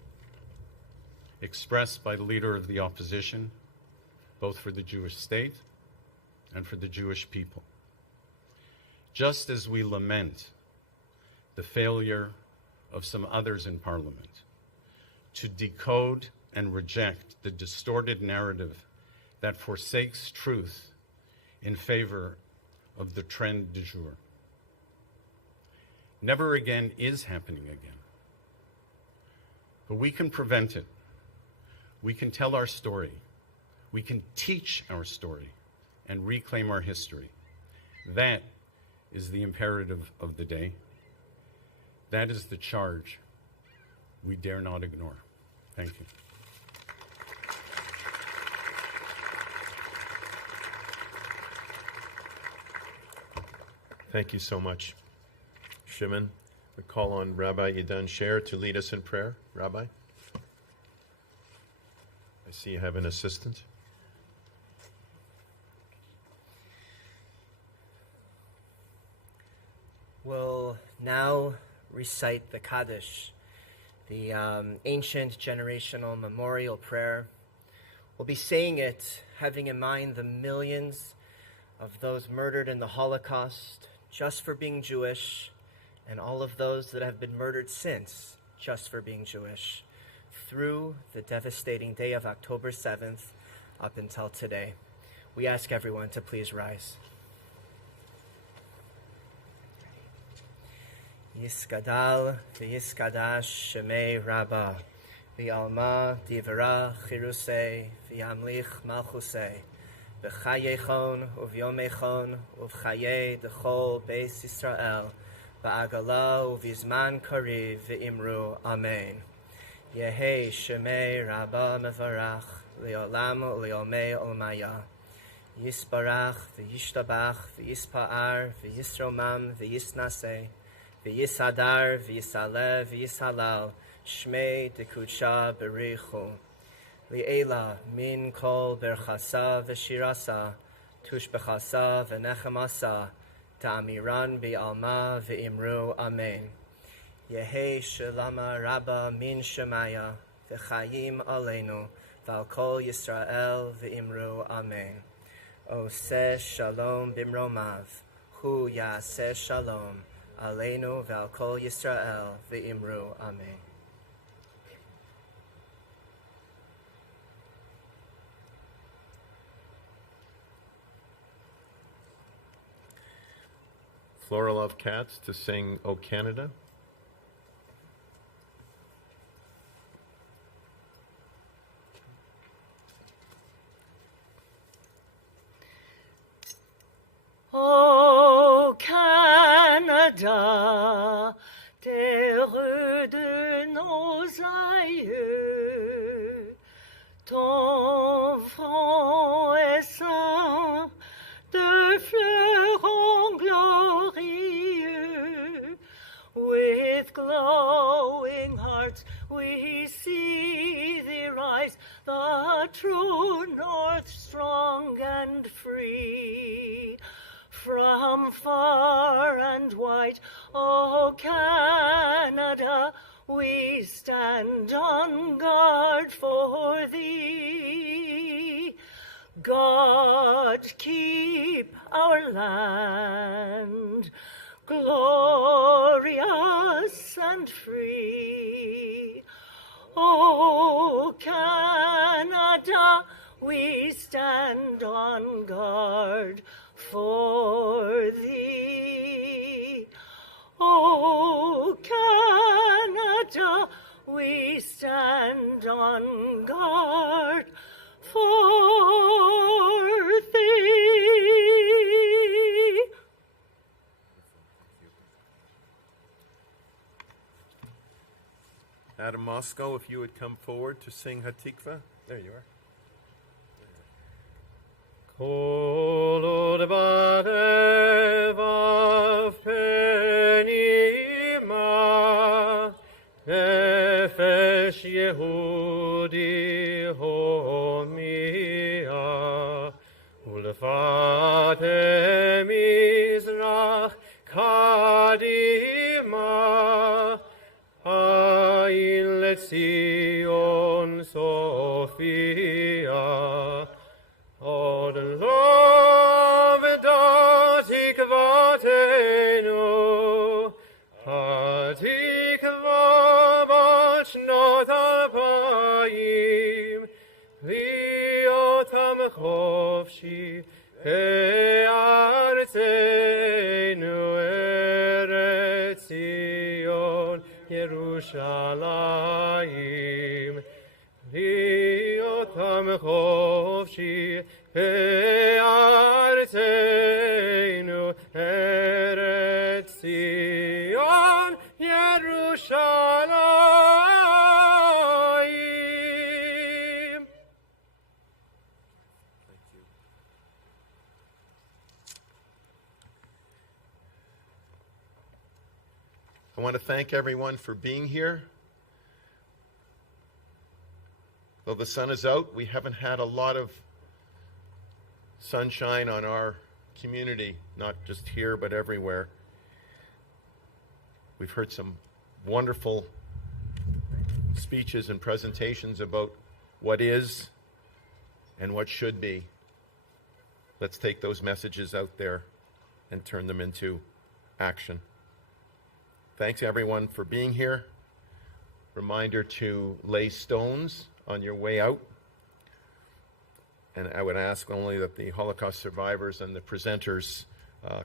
expressed by the leader of the opposition, both for the Jewish state and for the Jewish people. Just as we lament the failure of some others in Parliament to decode and reject the distorted narrative that forsakes truth in favor of the trend du jour. Never again is happening again. But we can prevent it. We can tell our story. We can teach our story and reclaim our history. That is the imperative of the day. That is the charge we dare not ignore. Thank you. Thank you so much, Shimon. We call on Rabbi Idan Sher to lead us in prayer. Rabbi? I see you have an assistant. We'll now recite the Kaddish, the ancient generational memorial prayer. We'll be saying it having in mind the millions of those murdered in the Holocaust just for being Jewish, and all of those that have been murdered since just for being Jewish, through the devastating day of October 7th up until today. We ask everyone to please rise. Yiskadal v'yiskadash shemei Rabbah, v'alma divra chirusei, v'yamlich malchusei, v'chayechon uvyomechon uvchaye dechol beis Yisrael, v'agala uvizman kariv v'imru Amen. Yehi shemei Rabbah mevarach, leolam uleomei olmaya. Yisbarach v'yishtabach v'yispa'ar v'yisromam v'yisnaseh, v'yisadar v'yisalev v'yisalal, shmei dekudsha berichu. Li'ela min kol berchasa v'shirasa, tushbechasa v'nechemasa, ta'amiran bi'alma v'imru Amen. Yehi shalama Rabba min shemaya, v'chayim aleinu, v'al kol Yisrael v'imru Amen. Oseh shalom bimromav, hu yaseh shalom, aleinu v'al kol Yisrael v'imru Amen. Flora Love Katz to sing O Canada. O Canada, terre de nos aïeux, ton front est ceint de fleurons glorieux. With glowing hearts we see thee rise, the true north, strong and free. From far and wide, O Canada, we stand on guard for thee. God keep our land glorious and free. O Canada, we stand on guard for thee. O Canada, we stand on guard for thee. Adam Moscow, if you would come forward to sing Hatikva. There you are. Kolod barevav penima nefesh Yehudi homia ulfate mizrach kadima ayin letzion Sophia Od love tikvatenu, hatikva bachnot alpayim, liotam chofshi be'artzenu Eretz Zion Yerushalayim. Liotam chofshi be'artzenu Eretz Zion Yerushalayim. I want to thank everyone for being here. Though the sun is out, we haven't had a lot of sunshine on our community, not just here, but everywhere. We've heard some wonderful speeches and presentations about what is and what should be. Let's take those messages out there and turn them into action. Thanks, everyone, for being here. Reminder to lay stones on your way out. And I would ask only that the Holocaust survivors and the presenters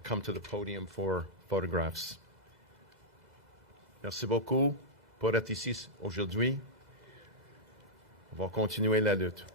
come to the podium for photographs. Merci beaucoup pour être ici aujourd'hui. On va continuer la lutte.